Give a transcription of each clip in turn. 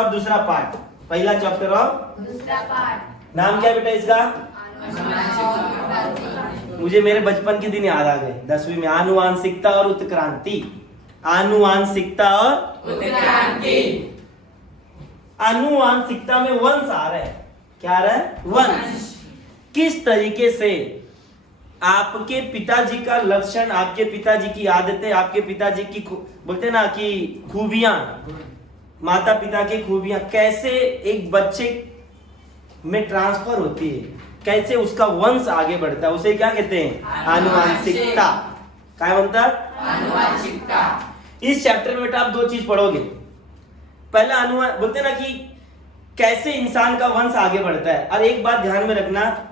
Of दूसरा part, पहला chapter of दूसरा पार्ट। नाम क्या बेटा इसका? मुझे मेरे बचपन के दिन याद आ गए 10वीं में, आनुवांशिकता और उत्क्रांति। आनुवांशिकता और उत्क्रांति। आनुवांशिकता में वंश आ रहा है, क्या आ रहा है? वंश। किस तरीके से आपके पिताजी का लक्षण, आपके पिताजी की आदतें, आपके पिताजी की बोलते ना कि खूबियां, माता पिता की खूबियां कैसे एक बच्चे में ट्रांसफर होती है, कैसे उसका वंश आगे बढ़ता है, उसे क्या कहते हैं? आनुवांशिकता। क्या बनता? आनुवांशिकता। इस चैप्टर में बेटा आप दो चीज पढ़ोगे। पहला बोलते ना कि कैसे इंसान का वंश आगे बढ़ता है। और एक बात ध्यान में रखना,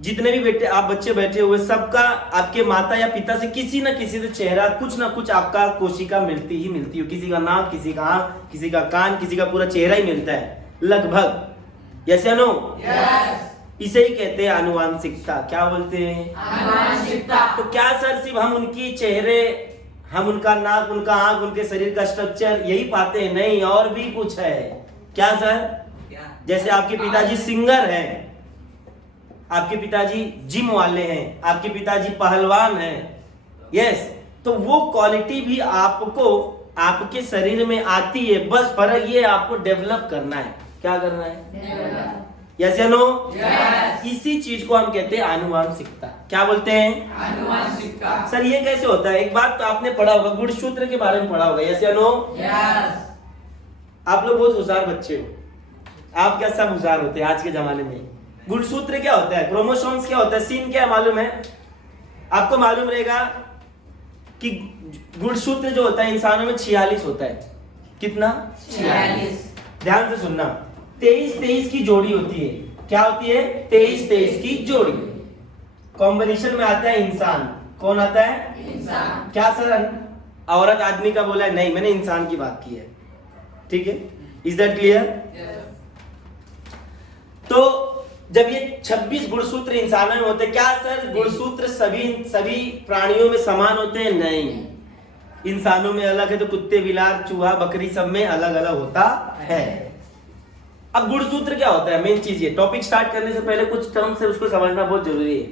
जितने भी बेटे आप बच्चे बैठे हुए, सबका आपके माता या पिता से किसी न किसी से चेहरा, कुछ ना कुछ आपका कोशिका मिलती ही मिलती हो। किसी का नाक, किसी का आंख, किसी का कान, किसी का पूरा चेहरा ही मिलता है लगभग। यस या नो? यस। इसे ही कहते हैं आनुवांशिकता। क्या बोलते हैं? आनुवांशिकता। तो क्या सर सिर्फ हम उनकी चेहरे, हम उनका नाक, उनका आंख, उनके शरीर का स्ट्रक्चर यही पाते हैं? नहीं, और भी कुछ है। क्या सर? जैसे आपके पिताजी सिंगर हैं, आपके पिताजी जिम वाले हैं, आपके पिताजी पहलवान हैं, यस, तो वो क्वालिटी भी आपको आपके शरीर में आती है। बस फर्क ये आपको डेवलप करना है। क्या करना है? यस या नो? यस। इसी चीज को हम कहते हैं आनुवांशिकता। क्या बोलते हैं? आनुवांशिकता। सर ये कैसे होता है? एक बात तो आपने पढ़ा होगा, गुणसूत्र के बारे में पढ़ा होगा। यस या नो? यस। आप लोग बहुत होशियार बच्चे हो। आप क्या सब होशियार होते हैं आज के जमाने में। गुणसूत्र क्या होता है? क्रोमोसोम्स क्या होता है? सीन क्या है मालूम है? आपको मालूम रहेगा कि गुणसूत्र जो होता है इंसानों में 46 होता है। कितना? 46। ध्यान से सुनना, 23-23 की जोड़ी होती है। क्या होती है? 23-23 की जोड़ी। कॉम्बिनेशन में आता है इंसान। कौन आता है? इंसान। क्या सर औरत आदमी का बोला है? नहीं, मैंने इंसान की बात की है। ठीक है, इज दैट क्लियर? तो जब ये 26 गुणसूत्र इंसानों में होते, क्या सर गुणसूत्र सभी प्राणियों में समान होते हैं? नहीं, इंसानों में अलग है, तो कुत्ते, बिलार, चूहा, बकरी सब में अलग अलग होता है। अब गुणसूत्र क्या होता है? मेन चीज ये, टॉपिक स्टार्ट करने से पहले कुछ टर्म्स है, उसको समझना बहुत जरूरी है।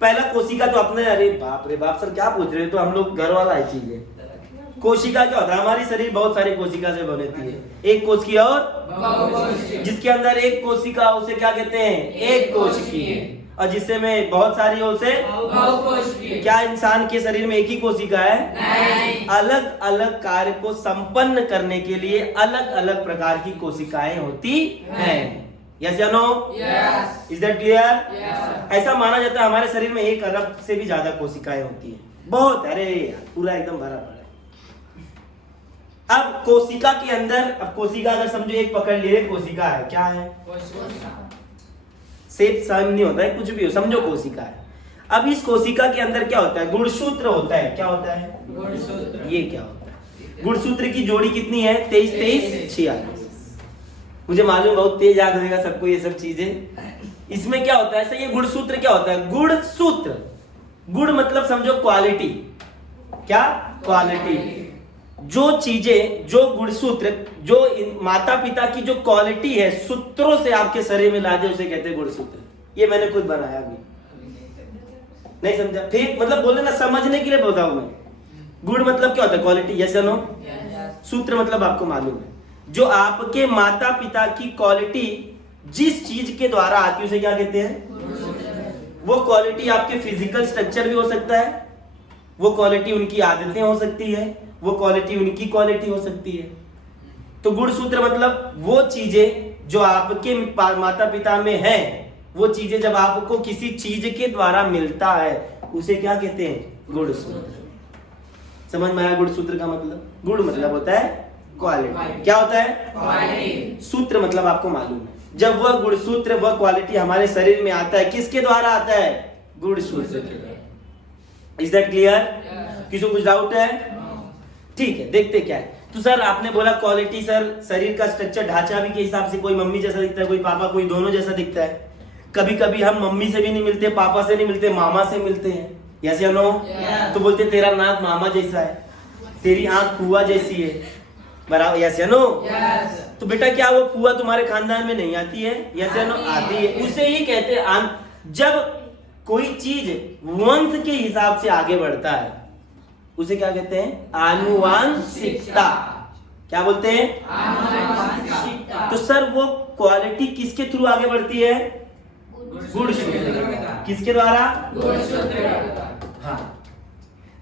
पहला कोशिका, तो अपने, अरे बाप रे बाप सर क्या पूछ रहे हो, तो हम लोग घर वाला है चीज है। कोशिका क्या होता है? हमारी शरीर बहुत सारी कोशिका से बनती है। एक कोशिका और बहुकोशिकीय। जिसके अंदर एक कोशिका, उसे क्या कहते हैं? एक कोशिकीय। और जिससे में बहुत सारी हो, उसे बहुकोशिकीय। क्या इंसान के शरीर में एक ही कोशिका है? नहीं। अलग अलग कार्य को संपन्न करने के लिए अलग अलग प्रकार की कोशिकाएं होती हैं। यस या no? Yes. Is that clear? Yes. ऐसा माना जाता है हमारे शरीर में 1 अरब से भी ज्यादा कोशिकाएं होती हैं। बहुत, अरे यार पूरा एकदम भरा पड़ा है। अब कोशिका के अंदर, अब कोशिका अगर समझो एक पकड़ लिए, कोशिका है, क्या है? सेप सेम नहीं होता है, कुछ भी हो, समझो कोशिका है। अब इस कोशिका के अंदर क्या होता है? गुणसूत्र होता है। क्या होता है? गुणसूत्र। ये क्या होता है? गुणसूत्र की जोड़ी कितनी है? 23-23 46। मुझे मालूम बहुत तेज याद रहेगा सबको ये सब चीजें। इसमें क्या होता है? ऐसा ये गुणसूत्र क्या होता है? गुणसूत्र, गुण मतलब समझो क्वालिटी। क्या? क्वालिटी। जो चीजें, जो गुणसूत्र, जो माता पिता की जो क्वालिटी है, सूत्रों से आपके शरीर में ला दे, उसे कहते हैं गुणसूत्र। ये मैंने खुद बनाया अभी, नहीं समझा? फिर मतलब बोले ना, समझने के लिए बताऊं मैं। गुण मतलब क्या होता है? क्वालिटी। यस या नो? सूत्र मतलब आपको मालूम है, जो आपके माता पिता की क्वालिटी जिस चीज के द्वारा आती है उसे क्या कहते हैं? वो क्वालिटी आपके फिजिकल स्ट्रक्चर भी हो सकता है, वो क्वालिटी उनकी आदतें हो सकती है, वो क्वालिटी उनकी क्वालिटी हो सकती है। तो गुणसूत्र मतलब वो चीजें जो आपके माता पिता में है, वो चीजें जब आपको किसी चीज के द्वारा मिलता है, उसे क्या कहते हैं? गुणसूत्र। समझ में आया गुणसूत्र का मतलब? गुण मतलब होता है क्वालिटी। क्या होता है? क्वालिटी। सूत्र मतलब आपको मालूम है, जब वह गुणसूत्र, वह क्वालिटी हमारे शरीर में आता है, किसके द्वारा आता है? गुणसूत्र। Is that clear? किसी को कुछ डाउट है? ठीक है, देखते क्या है। तो सर आपने बोला क्वालिटी, सर शरीर का स्ट्रक्चर, ढांचा भी के हिसाब से कोई मम्मी जैसा दिखता है, कोई पापा, कोई दोनों जैसा दिखता है। कभी कभी हम मम्मी से भी नहीं मिलते, पापा से नहीं मिलते, मामा से मिलते हैं। यस या नो? तो बोलते तेरा नाक मामा जैसा है, तेरी आंख फुआ जैसी है, बराबर, यस या नो? Yes. तो बेटा क्या वो फुआ तुम्हारे खानदान में नहीं आती है? यस या नो? आती है। उसे ही कहते हैं जब कोई चीज वंश के हिसाब से आगे बढ़ता है उसे क्या कहते हैं? आनुवांशिकता। क्या बोलते हैं? आनुवांशिकता। तो सर वो क्वालिटी किसके थ्रू आगे बढ़ती है? गुणसूत्र। किसके द्वारा? गुणसूत्र। हाँ।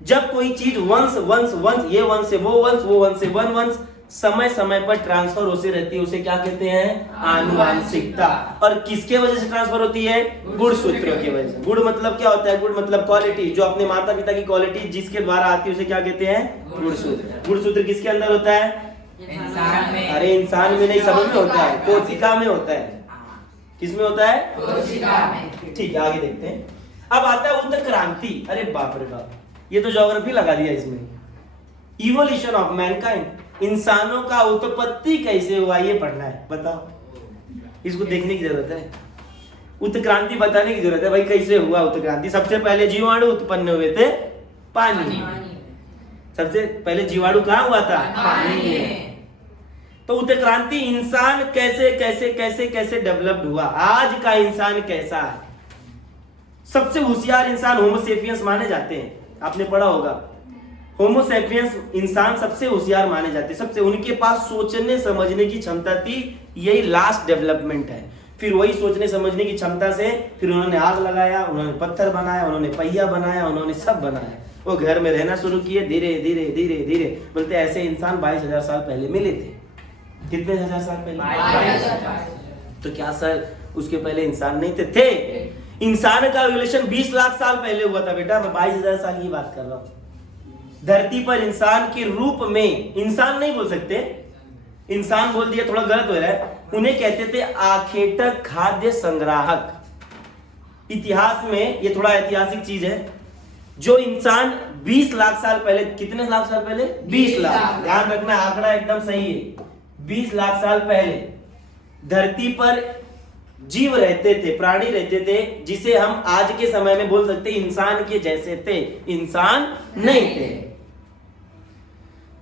जब कोई चीज वंश वंश वंश, ये वंश से वो वंश, वो वंश से वन वंश समय समय पर ट्रांसफर होती रहती है उसे क्या कहते हैं? आनुवांशिकता। और किसके वजह से ट्रांसफर होती है? गुणसूत्रों की वजह से। गुण मतलब क्या होता है? गुण मतलब क्वालिटी, जो अपने माता पिता की क्वालिटी जिसके द्वारा आती है उसे क्या कहते हैं? गुणसूत्र। गुणसूत्र किसके अंदर होता है? इंसान में। अरे इंसान में नहीं, सब में होता है। कोशिका में होता है। किसमें होता है? कोशिका में। ठीक है, आगे देखते हैं। अब आता है उत्क्रांति। अरे बाप रे बाप, ये तो ज्योग्राफी लगा दिया इसमें। इवोल्यूशन ऑफ मैनकाइंड, इंसानों का उत्पत्ति कैसे हुआ ये पढ़ना है। बताओ, इसको देखने की जरूरत है। उत्क्रांति बताने की जरूरत है भाई, कैसे हुआ उत्क्रांति। सबसे पहले जीवाणु उत्पन्न हुए थे पानी। सबसे पहले जीवाणु कहाँ हुआ था? पानी में। तो उत्क्रांति इंसान कैसे कैसे कैसे कैसे डेवलप्ड हुआ, आज का इंसान कैसा है। सबसे होशियार इंसान होमोसेपियंस माने जाते हैं, आपने पढ़ा होगा। होमोसेपियंस इंसान सबसे होशियार माने जाते हैं। सबसे उनके पास सोचने समझने की क्षमता थी, यही लास्ट डेवलपमेंट है। फिर वही सोचने समझने की क्षमता से फिर उन्होंने आग लगाया, उन्होंने पत्थर बनाया, उन्होंने पहिया बनाया, उन्होंने सब बनाया। वो घर में रहना शुरू किए, धीरे धीरे धीरे धीरे। बोलते ऐसे इंसान 22,000 साल पहले मिले थे। कितने हजार साल पहले? 22,000। तो क्या सर उसके पहले इंसान नहीं थे? इंसान का एवोल्यूशन 20 लाख साल पहले हुआ था बेटा। मैं 22,000 साल की बात कर रहा हूँ। धरती पर इंसान के रूप में, इंसान नहीं बोल सकते, इंसान बोल दिया थोड़ा गलत हो रहा है। उन्हें कहते थे आखेटक खाद्य संग्राहक। इतिहास में ये थोड़ा ऐतिहासिक चीज है। जो इंसान 20 लाख साल पहले, कितने लाख साल पहले? 20 लाख। ध्यान रखना, आंकड़ा एकदम सही है। 20 लाख साल पहले धरती पर जीव रहते थे, प्राणी रहते थे, जिसे हम आज के समय में बोल सकते इंसान के जैसे थे, इंसान नहीं थे।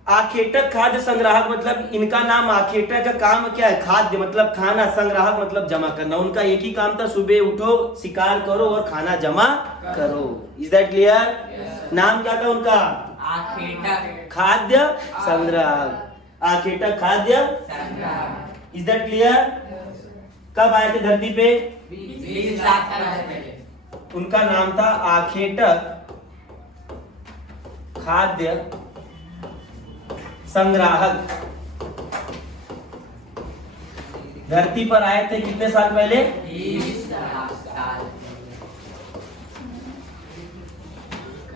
आखेटक खाद्य संग्राहक मतलब इनका नाम आखेटक का काम क्या है? खाद्य मतलब खाना, संग्राहक मतलब जमा करना। उनका एक ही काम था, सुबह उठो, शिकार करो और खाना जमा करो। Is that clear? नाम क्या था उनका? आखेटक खाद्य संग्राहक। आखेटक खाद्य। Is that clear? कब आए थे धरती पे? 20 लाख साल पहले। उनका नाम था आखेटक खाद्य संग्राहक। धरती पर आए थे कितने साल पहले? 20 लाख साल।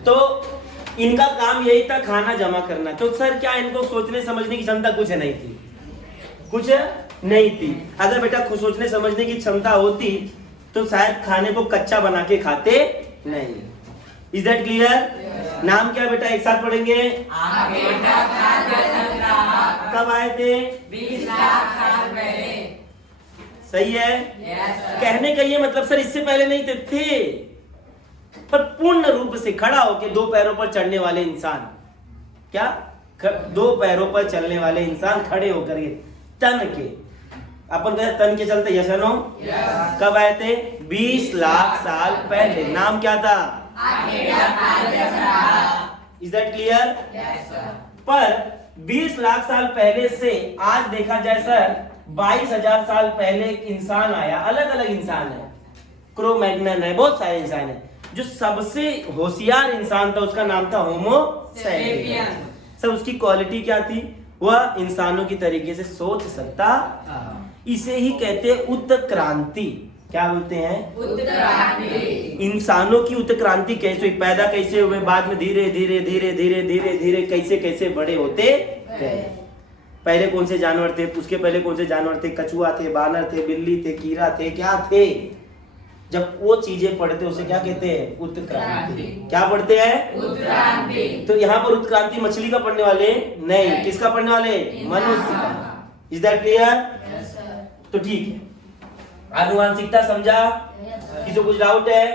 तो इनका काम यही था, खाना जमा करना। तो सर क्या इनको सोचने समझने की क्षमता कुछ नहीं थी? कुछ नहीं थी। अगर बेटा सोचने समझने की क्षमता होती तो शायद खाने को कच्चा बना के खाते नहीं। Is that clear? नाम क्या बेटा, एक साथ पढ़ेंगे। आखेटक खाद्य संग्राहक। कब आए थे? 20 लाख साल पहले। सही है। Yes, sir. कहने का ये मतलब सर इससे पहले नहीं थे, पर पूर्ण रूप से खड़ा होके 2 पैरों पर चढ़ने वाले इंसान। क्या? 2 पैरों पर चलने वाले इंसान खड़े होकर के तन के, अपन कहते तन के चलते, यस नो? Yes. कब आए थे? 20 लाख साल पहले। नाम क्या था? आखेटक खाद्य संग्राहक। Is that clear? Yes, sir. पर 20 लाख साल पहले से आज देखा जाए सर 22,000 साल पहले एक इंसान आया। अलग अलग इंसान है, क्रो मैग्नन है, बहुत सारे इंसान है। जो सबसे होशियार इंसान था उसका नाम था होमो सेपियंस। सर उसकी क्वालिटी क्या थी? वह इंसानों की तरीके से सोच सकता। इसे ही कहते हैं उत्क्रांति। क्या बोलते हैं? उत्क्रांति। इंसानों की उत्क्रांति कैसे हुई, पैदा कैसे हुए, बाद में धीरे धीरे धीरे धीरे धीरे धीरे कैसे कैसे बड़े होते गए। पहले कौन से जानवर थे, उसके पहले कौन से जानवर थे? कछुआ थे, बानर थे, बिल्ली थे, कीड़ा थे, क्या थे? जब वो चीजें पढ़ते उसे क्या कहते हैं? उत्क्रांति। क्या पढ़ते हैं? उत्क्रांति। तो यहाँ पर उत्क्रांति मछली का पढ़ने वाले नहीं, किसका पढ़ने वाले? मनुष्य का। Is that clear? तो ठीक है, आनुवांशिकता समझा? किसी को कुछ डाउट है?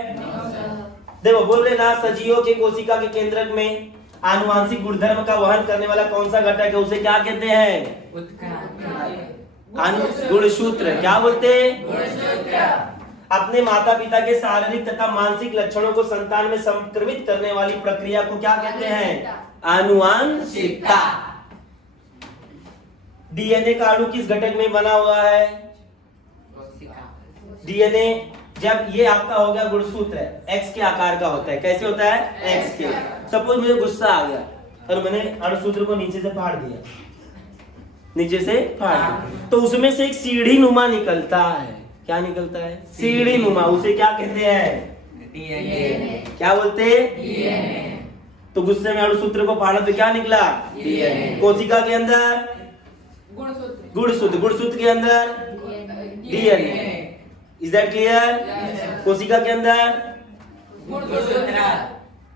देखो बोल रहे ना, सजीवों के कोशिका के केंद्रक में आनुवांशिक गुणधर्म का वहन करने वाला कौन सा घटक है, उसे क्या कहते हैं? गुणसूत्र। क्या बोलते हैं? गुणसूत्र। अपने माता पिता के शारीरिक तथा मानसिक लक्षणों को संतान में संक्रमित करने वाली प्रक्रिया को क्या कहते हैं? आनुवांशिकता। डीएनए का अणु किस घटक में बना हुआ है? डीएनए, जब ये आपका हो गया गुणसूत्र है, एक्स के आकार का होता है। कैसे होता है? एक्स के। सपोज मुझे गुस्सा आ गया और मैंने अणुसूत्र को नीचे से फाड़ दिया, नीचे से फाड़ दिया, तो उसमें से एक सीढ़ी नुमा निकलता है। क्या निकलता है? सीढ़ी नुमा। उसे क्या कहते हैं? डीएनए। क्या बोलते हैं? डीएनए। तो गुस्से में अणुसूत्र को फाड़ा तो क्या निकला? डीएनए। कोशिका के अंदर गुणसूत्र। गुणसूत्र, गुणसूत्र के अंदर डीएनए। Is that clear? कोशिका के अंदर गुणसूत्र।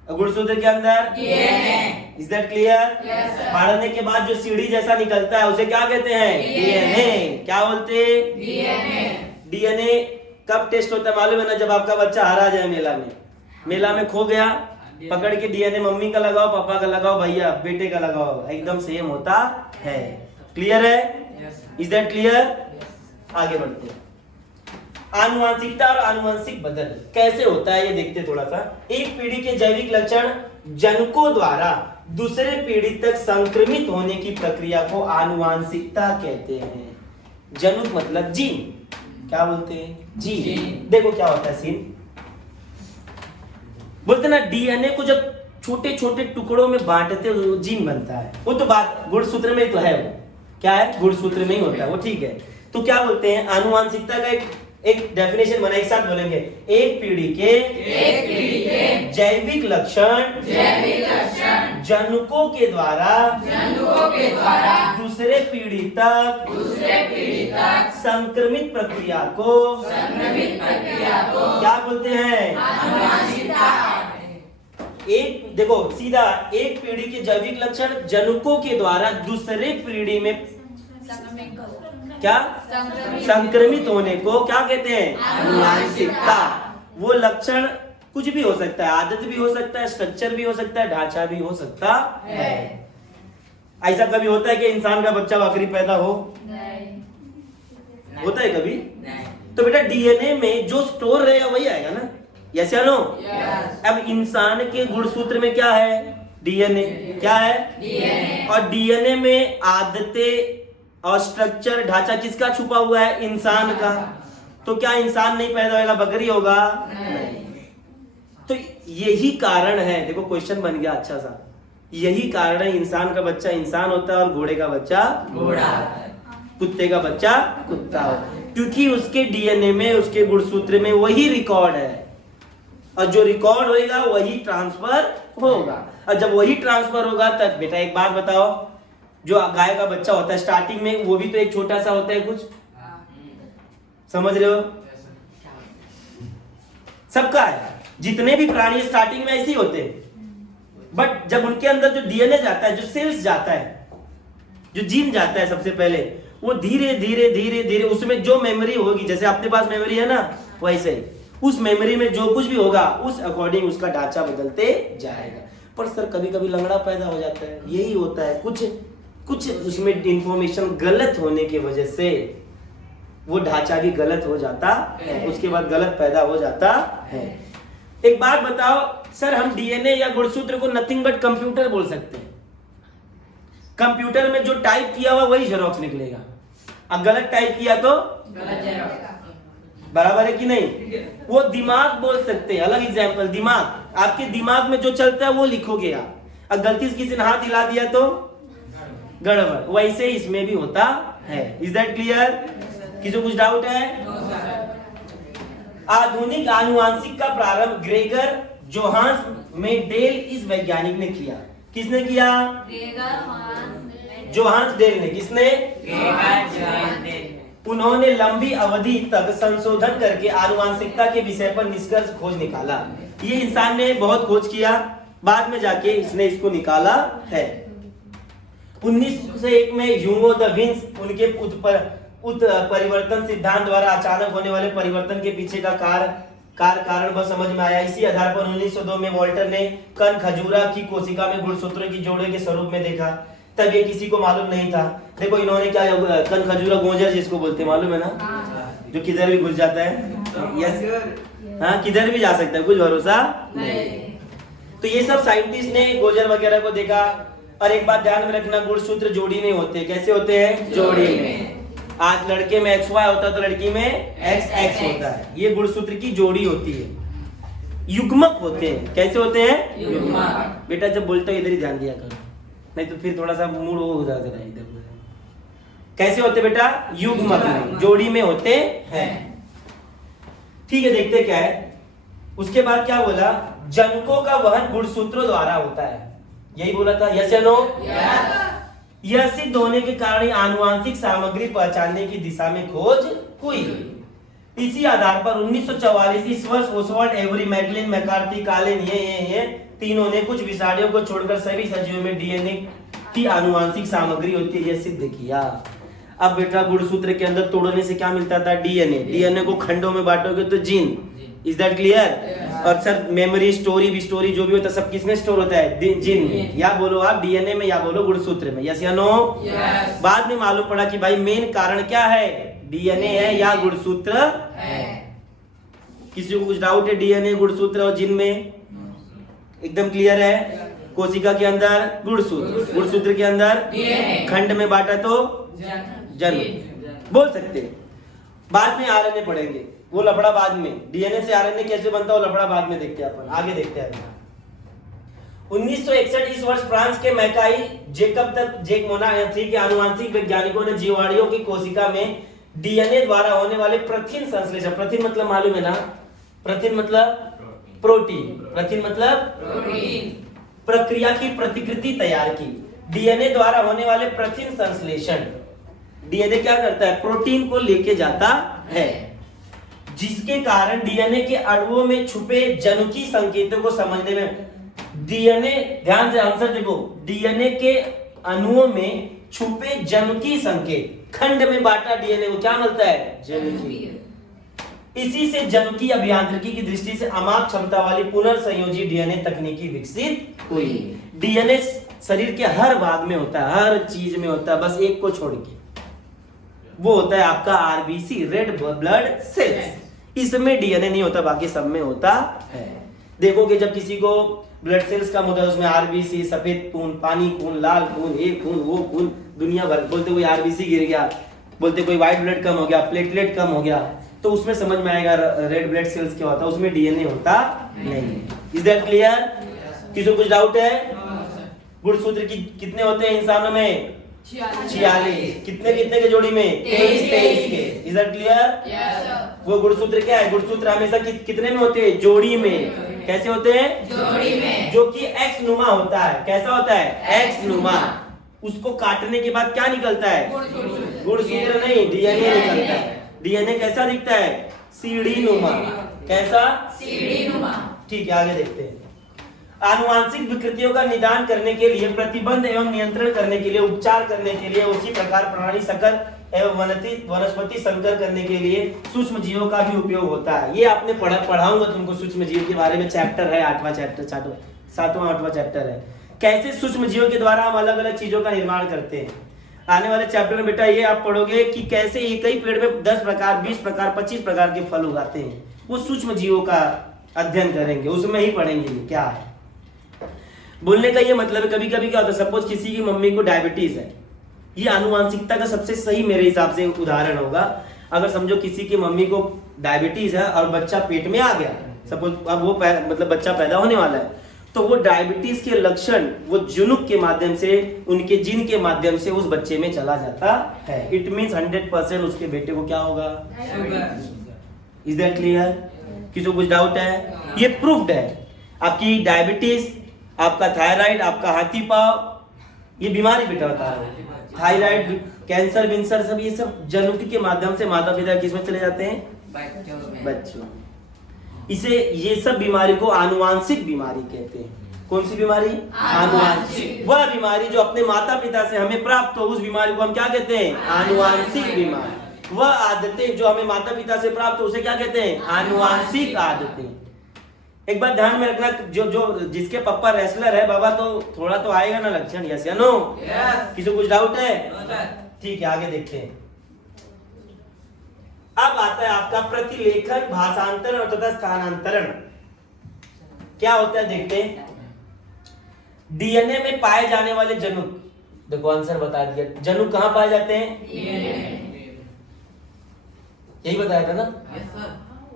गुणसूत्र के अंदर DNA. Is that clear? Yes, sir. फाड़ने के बाद जो सीढ़ी जैसा निकलता है उसे क्या कहते हैं? डीएनए। क्या बोलते हैं? डीएनए। डीएनए कब टेस्ट होता है मालूम है ना? जब आपका बच्चा हारा जाए मेला में, मेला में खो गया, पकड़ के डीएनए मम्मी का लगाओ, पापा का लगाओ, भैया बेटे का लगाओ, एकदम सेम होता है। क्लियर है? Is that clear? आगे बढ़ते हैं। आनुवांशिकता और आनुवंशिक बदल कैसे होता है ये देखते थोड़ा सा। एक पीढ़ी के जैविक लक्षण जनकों द्वारा दूसरे पीढ़ी तक संक्रमित होने की प्रक्रिया को आनुवांशिकता कहते हैं। जनुक मतलब जीन। क्या बोलते हैं? जीन। देखो क्या होता है सीन। बोलते ना डीएनए को जब छोटे छोटे टुकड़ों में बांटते हैं तो जीन बनता है। वो तो बात गुणसूत्र में तो है, वो क्या है? गुणसूत्र में ही होता है वो, ठीक है। तो क्या बोलते हैं? आनुवांशिकता का एक डेफिनेशन बना, एक साथ बोलेंगे। एक पीढ़ी के जैविक लक्षण जनकों के द्वारा दूसरे पीढ़ी तक संक्रमित प्रक्रिया को क्या बोलते हैं? एक देखो सीधा, एक पीढ़ी के जैविक लक्षण जनकों के द्वारा दूसरे पीढ़ी में क्या संक्रमित होने को क्या कहते हैं? आनुवांशिकता। वो लक्षण कुछ भी हो सकता है, आदत भी हो सकता है, स्ट्रक्चर भी हो सकता है, ढांचा भी हो सकता है। ऐसा कभी होता है कि इंसान का बच्चा बकरी पैदा हो? होता है कभी? तो बेटा डीएनए में जो स्टोर रहेगा वही आएगा ना, यस या नो? अब इंसान के गुणसूत्र में क्या है? डीएनए। क्या है? डीएनए। और डीएनए में आदतें और स्ट्रक्चर ढांचा किसका छुपा हुआ है? इंसान का। तो क्या इंसान नहीं पैदा होगा, बकरी होगा? नहीं। तो यही कारण है, देखो क्वेश्चन बन गया अच्छा सा। यही कारण है इंसान का बच्चा इंसान होता है और घोड़े का बच्चा घोड़ा होता है, कुत्ते का बच्चा कुत्ता होता है, क्योंकि उसके डीएनए में, उसके गुणसूत्र में वही रिकॉर्ड है। और जो रिकॉर्ड होगा वही ट्रांसफर होगा। और जब वही ट्रांसफर होगा तब बेटा एक बात बताओ, जो गाय का बच्चा होता है स्टार्टिंग में वो भी तो एक छोटा सा होता है, कुछ समझ रहे हो? सबका है, जितने भी प्राणी स्टार्टिंग में ऐसे ही होते हैं। बट जब उनके अंदर जो डीएनए जाता है, जो सेल्स जाता है, जो जीन जाता है सबसे पहले, वो धीरे धीरे धीरे धीरे उसमें जो मेमोरी होगी, जैसे अपने पास मेमोरी है ना, वैसे ही उस मेमोरी में जो कुछ भी होगा उस अकॉर्डिंग उसका ढांचा बदलते जाएगा। पर सर कभी कभी लंगड़ा पैदा हो जाता है, यही होता है, कुछ उसमें इंफॉर्मेशन गलत होने की वजह से वो ढांचा भी गलत हो जाता है, उसके बाद गलत पैदा हो जाता है। एक बात बताओ सर, हम डीएनए या गुणसूत्र को नथिंग बट कंप्यूटर बोल सकते हैं। कंप्यूटर में जो टाइप किया हुआ वही जेरॉक्स निकलेगा, अब गलत टाइप किया तो बराबर है कि नहीं? वो दिमाग बोल सकते हैं, अलग एग्जांपल, दिमाग, आपके दिमाग में जो चलता है वो लिखोगे आप, अब गलती से किसी ने हाथ हिला दिया तो गड़बड़। वैसे इसमें भी होता है। Is that clear? किसी को कुछ डाउट है? आधुनिक आनुवांशिक का प्रारंभ ग्रेगर जोहान्स मेंडेल इस वैज्ञानिक ने किया। किसने किया? जोहान्स डेल ने। किसने? उन्होंने लंबी अवधि तक संशोधन करके आनुवांशिकता के विषय पर निष्कर्ष खोज निकाला। ये इंसान ने बहुत खोज किया, बाद में जाके इसने इसको निकाला है। 1901 में ह्यूगो द विंस उनके परिवर्तन सिद्धांत द्वारा अचानक होने वाले परिवर्तन के पीछे का कारण बस समझ में आया। इसी आधार पर 1902 में वॉल्टर ने कण खजूरा की कोशिका में गुणसूत्रों की जोड़े के स्वरूप में देखा। तब ये किसी को मालूम नहीं था। देखो इन्होंने क्या, कण खजूरा गोंजर जिसको बोलते हैं, मालूम है ना, जो किधर भी घुस जाता है। यस, हाँ किधर भी जा सकता है, कुछ भरोसा नहीं। तो ये सब साइंटिस्ट ने गोजर वगैरह को देखा। और एक बात ध्यान में रखना, गुणसूत्र जोड़ी में होते हैं। कैसे होते हैं? जोड़ी में। आज लड़के में XY होता है तो लड़की में XX होता है। ये गुणसूत्र की जोड़ी होती है। युग्मक होते हैं। कैसे होते हैं? युग्मक। बेटा जब बोलते हो इधर ही ध्यान दिया करो, नहीं तो फिर थोड़ा सा मूड हो जाता है इधर उधर। कैसे होते बेटा? युग्मक में, जोड़ी में होते हैं। ठीक है, देखते क्या है। उसके बाद क्या बोला? जनकों का वहन गुणसूत्रों द्वारा होता है। यही बोला था, यस या नो? यह सिद्ध होने के कारण आनुवांशिक सामग्री पहचानने की दिशा में खोज हुई। इसी आधार पर 1944 इस वर्ष ओसवाल्ड, एवरी, मैगलिन, मैकार्थी, कालेन ये तीनों ने कुछ विषाणुओं को छोड़कर सभी सजीवों में डीएनए की आनुवांशिक सामग्री होती है, यह सिद्ध किया। अब बेटा गुणसूत्र के अंदर तोड़ने से क्या मिलता था? डीएनए। डीएनए को खंडों में बांटोगे तो जीन। Is that clear? और सर मेमोरी, स्टोरी जो भी होता है सब किसमें स्टोर होता है? जीन में। या बोलो आप डीएनए में, या बोलो गुणसूत्र में। यस या नो? बाद में मालूम पड़ा कि भाई मेन कारण क्या है? डीएनए है या गुणसूत्र है। किसी को कुछ डाउट है डीएनए, गुणसूत्र और जीन में? एकदम क्लियर है। कोशिका के अंदर गुणसूत्र, गुणसूत्र के अंदर खंड में बांटा तो जन्म बोल सकते। बाद में आरएनए पढ़ेंगे, वो लफड़ा बाद में। डीएनए से आरएनए कैसे बनता है वो लफड़ा बाद में देखते हैं अपन, आगे देखते हैं। 1961 इस वर्ष फ्रांस के मैकाई जेक मोनाथी के आनुवांशिक वैज्ञानिकों ने जीवाणुओं की कोशिका में डीएनए द्वारा होने वाले प्रथिन संश्लेषण, प्रथिन मतलब मालूम है ना? प्रथिन मतलब प्रोटीन, प्रथिन मतलब प्रोटीन, प्रक्रिया की प्रतिकृति तैयार की। डीएनए द्वारा होने वाले प्रथिन संश्लेषण, डीएनए क्या करता है? प्रोटीन को लेके जाता है, जिसके कारण डीएनए के अणुओं में छुपे जनुकी संकेतों को समझने में, डीएनए, ध्यान से आंसर देखो, डीएनए के अणुओं में छुपे जनुकी संकेत, खंड में बांटा डीएनए को क्या मिलता है? जनुकी। इसी से जनुकी अभियांत्रिकी की दृष्टि से अमाप क्षमता वाली पुनर्संयोजी डीएनए तकनीकी विकसित हुई। डीएनए शरीर के हर भाग में होता है, हर चीज में होता है, बस एक को छोड़ के, वो होता है आपका आरबीसी, रेड ब्लड सेल्स। इसमें डीएनए नहीं होता, बाकी सब में होता है। देखोगे जब किसी को ब्लड सेल्स कम होता है उसमें आरबीसी, सफेद खून, पानी खून, लाल खून, ये खून, वो खून, दुनिया भर, बोलते कोई आरबीसी गिर गया, बोलते कोई व्हाइट ब्लड कम हो गया, प्लेटलेट कम हो गया, तो उसमें समझ में आएगा रेड ब्लड सेल्स क्या होता है, उसमें डीएनए होता नहीं। Is that clear? किसी को कुछ डाउट है? गुणसूत्र की कितने होते हैं इंसानों में? 46। कितने के जोड़ी में? 23 के। Is that clear? वो गुणसूत्र क्या है? गुणसूत्र हमेशा कितने में होते हैं? जोड़ी में। कैसे होते हैं? जोड़ी में। जो कि एक्स नुमा होता है। कैसा होता है? एक्स नुमा। उसको काटने के बाद क्या निकलता है? गुणसूत्र नहीं, डीएनए निकलता है। डीएनए कैसा दिखता है? सीढ़ी नुमा। कैसा? सीढ़ी नुमा। ठीक है, आगे देखते हैं। आनुवांशिक विकृतियों का निदान करने के लिए, प्रतिबंध एवं नियंत्रण करने के लिए, उपचार करने के लिए, उसी प्रकार प्राणी संकर एवं वनस्पति संकर करने के लिए सूक्ष्म जीवों का भी उपयोग होता है। ये आपने पढ़ाऊंगा तुमको सूक्ष्म जीव के बारे में, चैप्टर है 8वां चैप्टर, 7वां 8वां चैप्टर है। कैसे सूक्ष्म जीवों के द्वारा हम अलग अलग चीजों का निर्माण करते हैं। आने वाले चैप्टर में बेटा ये आप पढ़ोगे कि कैसे एक ही पेड़ में 10 प्रकार, 20 प्रकार, 25 प्रकार के फल उगाते हैं। वो सूक्ष्म जीवों का अध्ययन करेंगे, उसमें ही पढ़ेंगे क्या है। बोलने का ये मतलब है, कभी कभी क्या होता है, सपोज किसी की मम्मी को डायबिटीज है, ये आनुवांशिकता का सबसे सही मेरे हिसाब से उदाहरण होगा। अगर समझो किसी की मम्मी को डायबिटीज है और बच्चा पेट में आ गया, सपोज अब वो मतलब बच्चा पैदा होने वाला है, तो वो डायबिटीज के लक्षण वो जुनुक के माध्यम से, उनके जीन के माध्यम से उस बच्चे में चला जाता है। इट मींस 100% उसके बेटे को क्या होगा? Is that clear? किसी को कुछ डाउट है? ये प्रूफ्ड है। आपकी डायबिटीज, आपका थायराइड, आपका हाथी पाव, ये बीमारी बेटा बता रहा हूँ, थायराइड, कैंसर, विंसर, सब ये सब जनुकी के माध्यम से माता पिता किसमें चले जाते हैं? बच्चों। इसे ये सब बीमारी को आनुवांशिक बीमारी कहते हैं। कौन सी बीमारी? आनुवांशिक। वह बीमारी जो अपने माता पिता से हमें प्राप्त हो, उस बीमारी को हम क्या कहते हैं? आनुवांशिक बीमारी। वह आदतें जो हमें माता पिता से प्राप्त हो उसे क्या कहते हैं? आनुवांशिक आदतें। एक बात ध्यान में रखना, जो जिसके पापा रेसलर है बाबा, तो थोड़ा तो आएगा ना लक्षण, यस या नो? किसी को कुछ डाउट है? ठीक है, आगे देखें। अब आता है आपका प्रतिलेखन, भाषांतरण और तथा स्थानांतरण। क्या होता है देखते हैं। डीएनए में पाए जाने वाले जनुक, देखो आंसर बता दिया। जनुक कहां पाए जाते हैं? यही बताया था ना?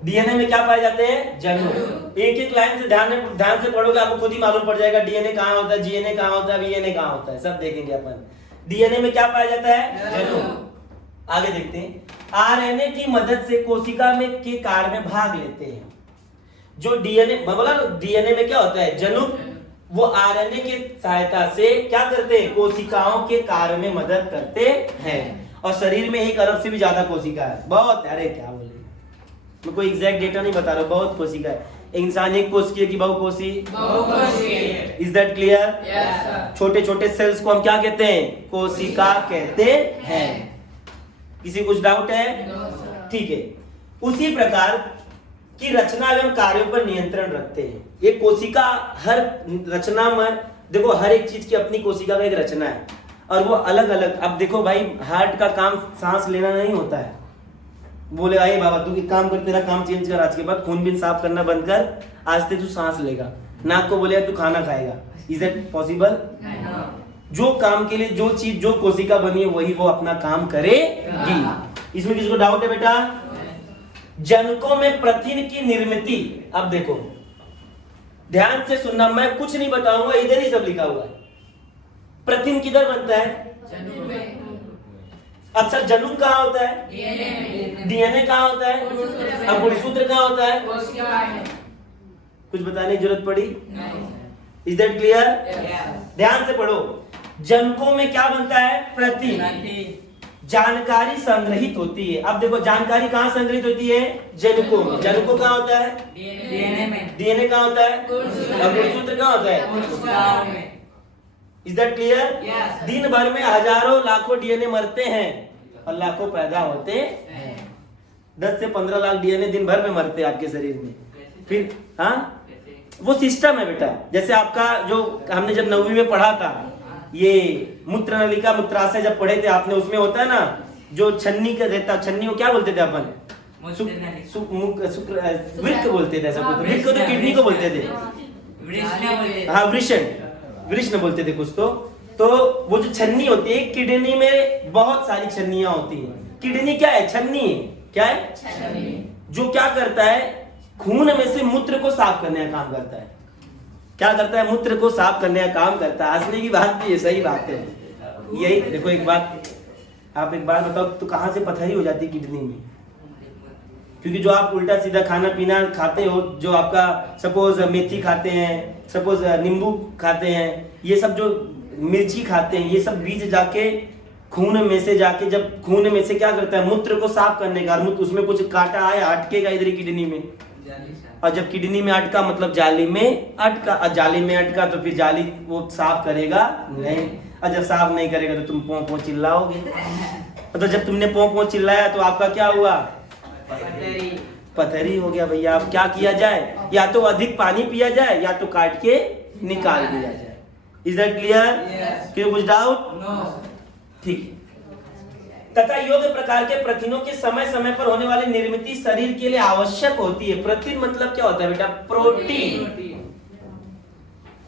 डीएनए में क्या पाए जाते हैं? जनुक। एक एक लाइन से ध्यान से पढ़ोगे आपको खुद ही मालूम पड़ जाएगा डीएनए कहां होता है, जीएनए कहां होता है, वीएनए कहां होता है, सब देखेंगे अपन। डीएनए में क्या पाया जाता है? जनुक। आगे देखते हैं। आरएनए की मदद से कोशिका में के कार्य में भाग लेते हैं। जो डीएनए बोला, डीएनए में क्या होता है? जनुक। वो आरएनए की सहायता से क्या करते हैं? कोशिकाओं के कार्य में मदद करते हैं। और शरीर में 1 अरब से भी ज्यादा कोशिका है, बहुत। अरे क्या बोले, मैं कोई एग्जैक्ट डेटा नहीं बता रहा, बहुत कोशिका है। इंसान एक कोशिकीय की बहुकोशी। Is that clear? छोटे छोटे सेल्स को हम क्या कहते हैं? कोशिका कहते हैं। किसी कुछ डाउट है? ठीक है। उसी प्रकार की रचना एवं कार्यों पर नियंत्रण रखते हैं। ये कोशिका हर रचना में, देखो हर एक चीज की अपनी कोशिका का एक रचना है और वो अलग अलग। अब देखो भाई, हार्ट का काम सांस लेना नहीं होता है। बोले आए बाबा तू एक काम कर, तेरा काम चेंज कर, आज के बाद खून साफ करना बंद कर, आज से तू सांस लेगा। नाक को बोले तू खाना खाएगा। Is that possible? जो काम के लिए जो चीज जो कोशिका बनी है वही वो अपना काम करेगी। इसमें किसी को डाउट है बेटा? जनकों में प्रथिन की निर्मिति। अब देखो ध्यान से सुनना, मैं कुछ नहीं बताऊंगा, इधर ही सब लिखा हुआ है। प्रथिन किधर बनता है? अच्छा, जनुक कहाँ होता है? डीएनए कहाँ होता है? अब गुणसूत्र कहाँ होता है? कुछ बताने की जरूरत पड़ी? Is that clear? ध्यान से पढ़ो। जनकों में क्या बनता है? प्रथिन। जानकारी संग्रहित होती है। अब देखो जानकारी कहाँ संग्रहित होती है? जनकों में। जनकों कहाँ होता है? डीएनए कहाँ होता है? और गुणसूत्र कहाँ होता है? Is that clear? दिन भर में हजारों लाखों डीएनए मरते हैं और लाखों पैदा होते हैं। 10 से 15 लाख डीएनए दिन भर में मरते हैं आपके शरीर में। फिर हाँ, वो सिस्टम है बेटा। जैसे आपका जो हमने जब 9वीं में पढ़ा था, ये मूत्र नलिका मूत्राशय जब पढ़े थे आपने, उसमें होता है ना जो छन्नी का रहता, छन्नी को क्या बोलते थे अपन? वृक्क बोलते थे। वृक्क को तो किडनी को बोलते थे। हाँ, वृषण बोलते थे कुछ तो वो जो छन्नी होती है, किडनी में बहुत सारी छन्नियां होती हैं। किडनी क्या है? छन्नी है। क्या है? छन्नी। जो क्या करता है? खून में से मूत्र को साफ करने का काम करता है। क्या करता है? मूत्र को साफ करने का काम करता है। हंसने की बात भी है, सही बात है। यही देखो, एक बात आप एक बार बताओ, तो कहां से पथरी हो जाती है किडनी में? क्योंकि जो आप उल्टा सीधा खाना पीना खाते हो, जो आपका सपोज मेथी खाते हैं, सपोज नींबू खाते हैं, ये सब जो मिर्ची खाते हैं, ये सब बीज जाके खून में से जाके, जब खून में से क्या करता है? मूत्र को साफ करने का। उसमें कुछ काटा आया, अटकेगा इधर किडनी में, और जब किडनी में अटका मतलब जाली में अटका, और जाली में अटका तो फिर जाली वो साफ करेगा नहीं, और जब साफ नहीं करेगा तो तुम पों पों चिल्लाओगे। तो जब तुमने पों पों चिल्लाया तो आपका क्या हुआ? पथरी हो गया भैया। अब क्या किया जाए? या तो अधिक पानी पिया जाए या तो काट के निकाल दिया जाए। Is that clear? क्यों कुछ डाउट? ठीक। तथा योग्य प्रकार के प्रथिनों के समय समय पर होने वाली निर्मित शरीर के लिए आवश्यक होती है। प्रथिन मतलब क्या होता है बेटा? प्रोटीन।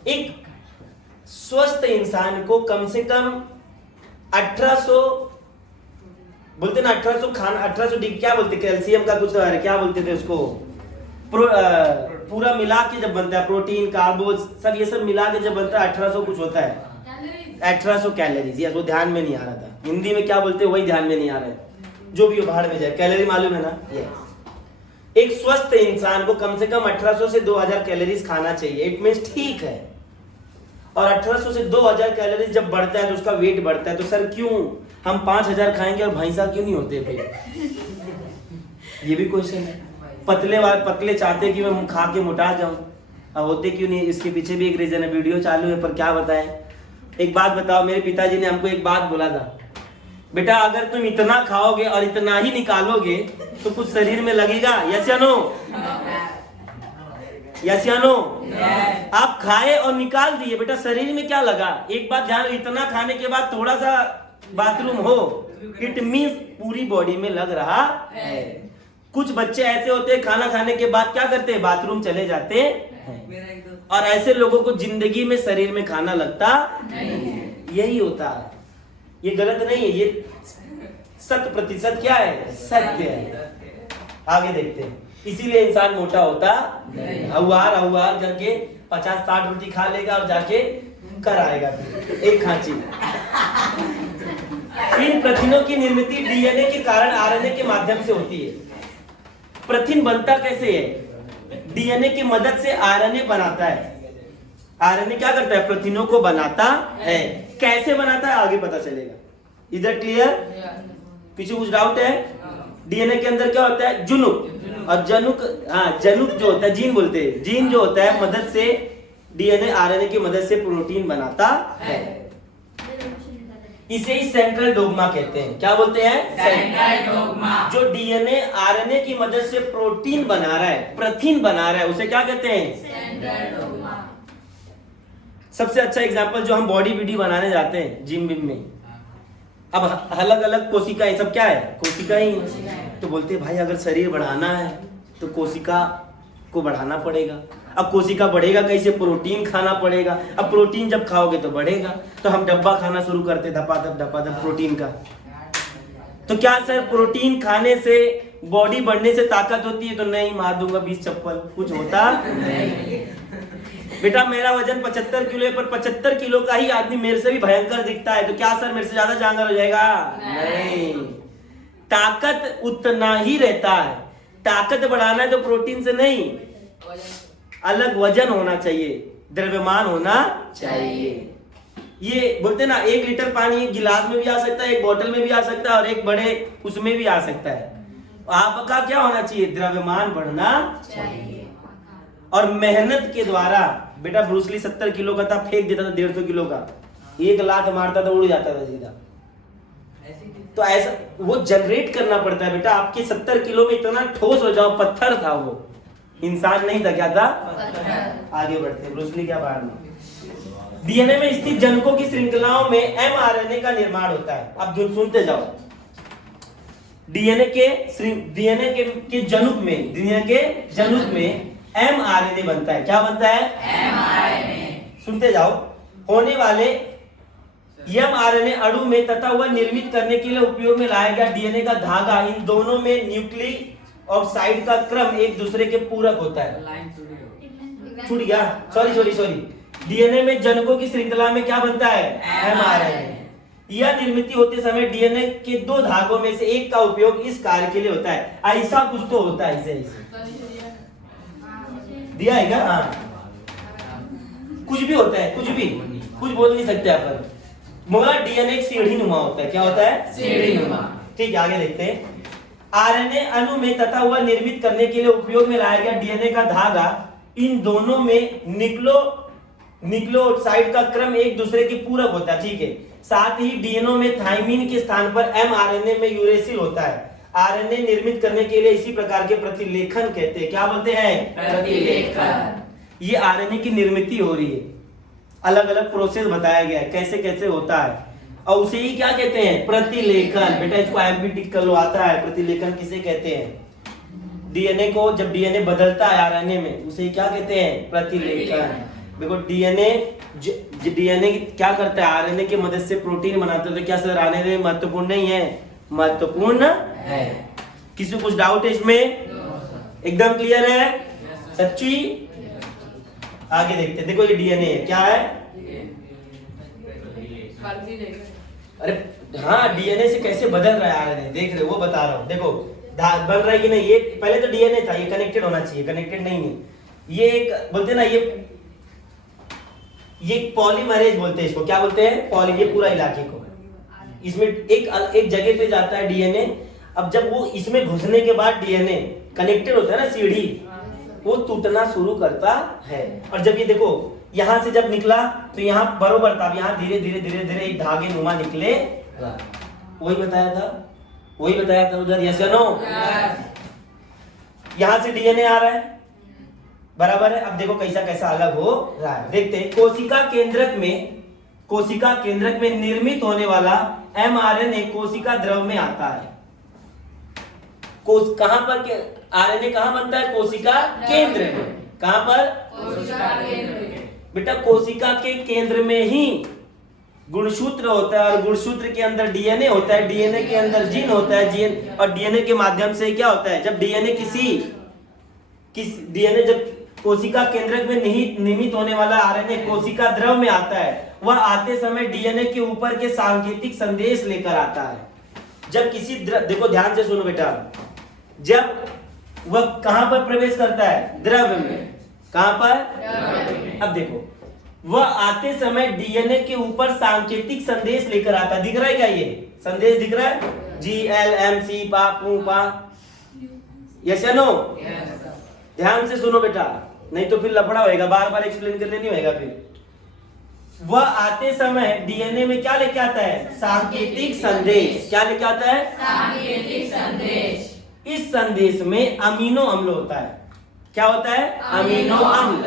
एक स्वस्थ इंसान को कम से कम 1800 बोलते ना, 1800 खाना, 1800 क्या बोलते, कैल्शियम का कुछ क्या बोलते थे उसको, पूरा मिला के जब बनता है, प्रोटीन कार्बोज सब ये सब मिला के जब बनता है 1800 कुछ होता है, 1800 कैलोरीज। या वो ध्यान में नहीं आ रहा था, हिंदी में क्या बोलते हैं वही ध्यान में नहीं आ रहा है, जो भी हो बाहर में जाए, कैलोरी मालूम है ना? ये एक स्वस्थ इंसान को कम से कम 1800 से 2000 कैलोरीज खाना चाहिए। इट मींस ठीक है। और 1800 से 2000 कैलोरीज जब बढ़ता है तो उसका वेट बढ़ता है। तो सर क्यों हम 5000 खाएंगे और भैंसा क्यों नहीं होते भाई? ये भी क्वेश्चन है। पतले चाहते हैं कि मैं खा के मोटा जाऊं, अब होते क्यों नहीं? इसके पीछे भी एक रीजन है, वीडियो चालू है, पर क्या बताएं। एक बात बताओ, मेरे पिताजी ने हमको एक बात बोला था, बेटा अगर तुम इतना खाओगे और इतना ही निकालोगे तो कुछ शरीर में लगेगा? यस या नो? यस या नो? आप खाए और निकाल दिए, बेटा शरीर में क्या लगा? एक बात ध्यान, इतना खाने के बाद थोड़ा सा बाथरूम हो, इट मीन्स पूरी बॉडी में लग रहा है। कुछ बच्चे ऐसे होते हैं खाना खाने के बाद क्या करते हैं? बाथरूम चले जाते हैं। और ऐसे लोगों को जिंदगी में शरीर में खाना लगता नहीं। यही होता है, ये गलत नहीं है, ये 100% क्या है? सत्य है। आगे देखते हैं। इसीलिए इंसान मोटा होता हवार करके 50-60 रोटी खा लेगा और जाके कर आएगा एक खांची। इन प्रोटीनों की निर्मित डीएनए के कारण आरएनए के माध्यम से होती है। प्रोटीन बनता कैसे है? डीएनए की मदद से आरएनए बनाता है। आरएनए क्या करता है? प्रोटीनों को बनाता है। कैसे बनाता है आगे पता चलेगा। इधर क्लियर? पीछे कुछ डाउट है? डीएनए के अंदर क्या होता है? जुनुक। और जनुक, हाँ जनुक जो होता है, जीन बोलते हैं, जीन जो होता है मदद से डीएनए आरएनए की मदद से प्रोटीन बनाता है। इसे ही सेंट्रल डोग्मा कहते हैं। क्या बोलते हैं? Central dogma. जो डीएनए आरएनए की मदद से प्रोटीन बना रहा है, प्रोटीन बना रहा है, उसे क्या कहते हैं? Central dogma. सबसे अच्छा एग्जांपल जो हम बॉडी बीडी बनाने जाते हैं जिम विम में, अब अलग अलग कोशिका, ये सब क्या है? कोशिका ही। तो बोलते हैं भाई अगर शरीर बढ़ाना है तो कोशिका को बढ़ाना पड़ेगा। अब कोशिका बढ़ेगा कैसे? प्रोटीन खाना पड़ेगा। अब प्रोटीन जब खाओगे तो बढ़ेगा। तो हम डब्बा खाना शुरू करते धपाधप प्रोटीन का। तो क्या सर प्रोटीन खाने से बॉडी बढ़ने से ताकत होती है? तो नहीं, मार दूंगा 20 चप्पल, कुछ होता नहीं। बेटा मेरा वजन 75 किलो है, पर 75 किलो का ही आदमी मेरे से भी भयंकर दिखता है, तो क्या सर मेरे से ज्यादा जांगर हो जाएगा? नहीं, ताकत उतना ही रहता है। ताकत बढ़ाना है तो प्रोटीन से नहीं, अलग वजन होना चाहिए, द्रव्यमान होना चाहिए। ये बोलते ना 1 लीटर पानी एक गिलास में भी आ सकता है, एक बोतल में भी आ सकता है और एक बड़े उसमें भी आ सकता है। आपका क्या होना चाहिए? द्रव्यमान बढ़ना चाहिए। और मेहनत के द्वारा, बेटा ब्रूस ली 70 किलो का था, फेंक देता था 150 किलो का, 1 लात मारता था उड़ जाता था सीधा। तो ऐसा वो जनरेट करना पड़ता है बेटा। आपके 70 किलो में इतना ठोस हो जाओ, पत्थर था वो, इंसान नहीं था। क्या था? आगे बढ़ते, ब्रूस ली क्या बाहर में। डीएनए में स्थित जनकों की श्रृंखलाओं में एमआरएनए का निर्माण होता है। अब जो सुनते जाओ, डीएनए के जनुक में एमआरएनए बनता है। क्या बनता है? एमआरएनए। सुनते जाओ। होने वाले एमआरएनए अणु में तथा वह निर्मित करने के लिए उपयोग में लाया गया डीएनए का धागा, इन दोनों में न्यूक्लिक ऑक्साइड का क्रम एक दूसरे के पूरक होता है। छूट गया, सॉरी। डीएनए में जनकों की श्रृंखला में क्या बनता है? एमआरएनए। यह निर्मित होते समय डीएनए के 2 धागों में से एक का उपयोग इस कार्य के लिए होता है। ऐसा कुछ तो होता है, ऐसे दिया है क्या? हाँ, कुछ भी होता है, कुछ बोल नहीं सकते आप, मगर डीएनए एक सीढ़ी नुमा होता है। क्या होता है? सीढ़ी नुमा। ठीक है, आगे देखते हैं। आरएनए अणु में तथा वह निर्मित करने के लिए उपयोग में लाया गया डीएनए का धागा, इन दोनों में न्यूक्लियोटाइड का क्रम एक दूसरे के पूरक होता है। ठीक है, साथ ही डीएनए में थाइमिन के स्थान पर एमआरएनए में यूरेसिल होता है। आरएनए निर्मित करने के लिए इसी प्रकार के प्रतिलेखन कहते हैं। क्या बोलते हैं? प्रतिलेखन। ये आरएनए की निर्मित हो रही है, अलग अलग प्रोसेस बताया गया है कैसे कैसे होता है, और उसे ही क्या कहते हैं? प्रतिलेखन। बेटा इसको एमपी टिक कर लो, आता है प्रतिलेखन किसे कहते हैं। डीएनए को जब डीएनए बदलता है आरएनए में, उसे क्या कहते हैं? प्रतिलेखन। देखो डीएनए क्या करता है? आरएनए की मदद से प्रोटीन बनाता है। तो क्या सर आरएनए महत्वपूर्ण नहीं है? महत्वपूर्ण है। किसी को कुछ डाउट है इसमें? एकदम क्लियर है? सच्ची? आगे देखते हैं। देखो ये डीएनए है, क्या है? अरे हाँ, डीएनए से कैसे बदल रहा है आरएनए, देख रहे हो, वो बता रहा हूँ। देखो बन रहा है कि नहीं। ये पहले तो डीएनए था, ये कनेक्टेड होना चाहिए, कनेक्टेड नहीं है। ये एक बोलते ना, ये पॉलीमरेज बोलते हैं इसको। क्या बोलते हैं? पॉली। ये पूरा इलाके को, इसमें एक जगह पे जाता है डीएनए। अब जब वो इसमें घुसने के बाद डीएनए कनेक्टेड होता है ना, सीढ़ी, वो टूटना शुरू करता है। और जब ये देखो यहां से जब निकला तो यहाँ बरोबर था, अब यहाँ धीरे धीरे एक धागे नुमा निकले। वही बताया था उधर, यस या नो? यहां से डीएनए आ रहा है, बराबर है। अब देखो कैसा कैसा अलग हो रहा है, देखते हैं। कोशिका केंद्रक में निर्मित होने वाला एमआरएनए कोशिका द्रव में आता है। कहां पर आरएनए कहां बनता है? कोशिका केंद्र में। कहां पर? कोशिका केंद्र। बेटा कोशिका के केंद्र में ही गुणसूत्र होता है, और गुणसूत्र के अंदर डीएनए होता है, डीएनए के अंदर जीन होता है, जीन और डीएनए के माध्यम से क्या होता है, जब डीएनए जब कोशिका केंद्रक में निर्मित होने वाला आरएनए कोशिका द्रव में आता है, वह आते समय डीएनए के ऊपर के सांकेतिक संदेश लेकर आता है। जब किसी देखो ध्यान से सुनो बेटा, जब वह कहां पर प्रवेश करता है? द्रव में। कहां पर? अब देखो, वह आते समय डीएनए के ऊपर सांकेतिक संदेश लेकर आता है। दिख रहा है क्या? ये संदेश दिख रहा है? GLMC पा पू पा, यस या नो? ध्यान से सुनो बेटा, नहीं तो फिर लफड़ा होएगा, बार बार एक्सप्लेन करने नहीं होएगा फिर। वह आते समय डीएनए में क्या लेके आता है? सांकेतिक संदेश। क्या लेके आता है? सांकेतिक संदेश। इस संदेश में अमीनो अम्ल होता है। क्या होता है? अमीनो अम्ल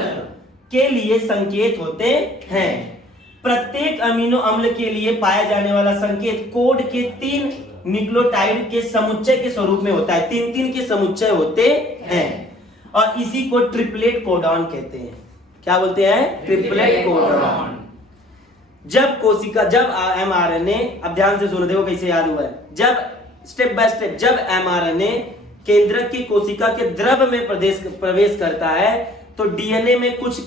के लिए संकेत होते हैं। प्रत्येक अमीनो अम्ल के लिए पाया जाने वाला संकेत कोड के 3 न्यूक्लियोटाइड के समुच्चय के स्वरूप में होता है। 3 के समुच्चय होते हैं, और इसी को ट्रिपलेट कोडॉन कहते हैं। क्या बोलते हैं? Triplet codon. जब एमआरएनए, अब ध्यान से सुनो, देखो कैसे याद हुआ है। जब स्टेप बाय स्टेप, जब एमआरएनए केंद्रक की कोशिका के द्रव में प्रवेश करता है, तो डीएनए में कुछ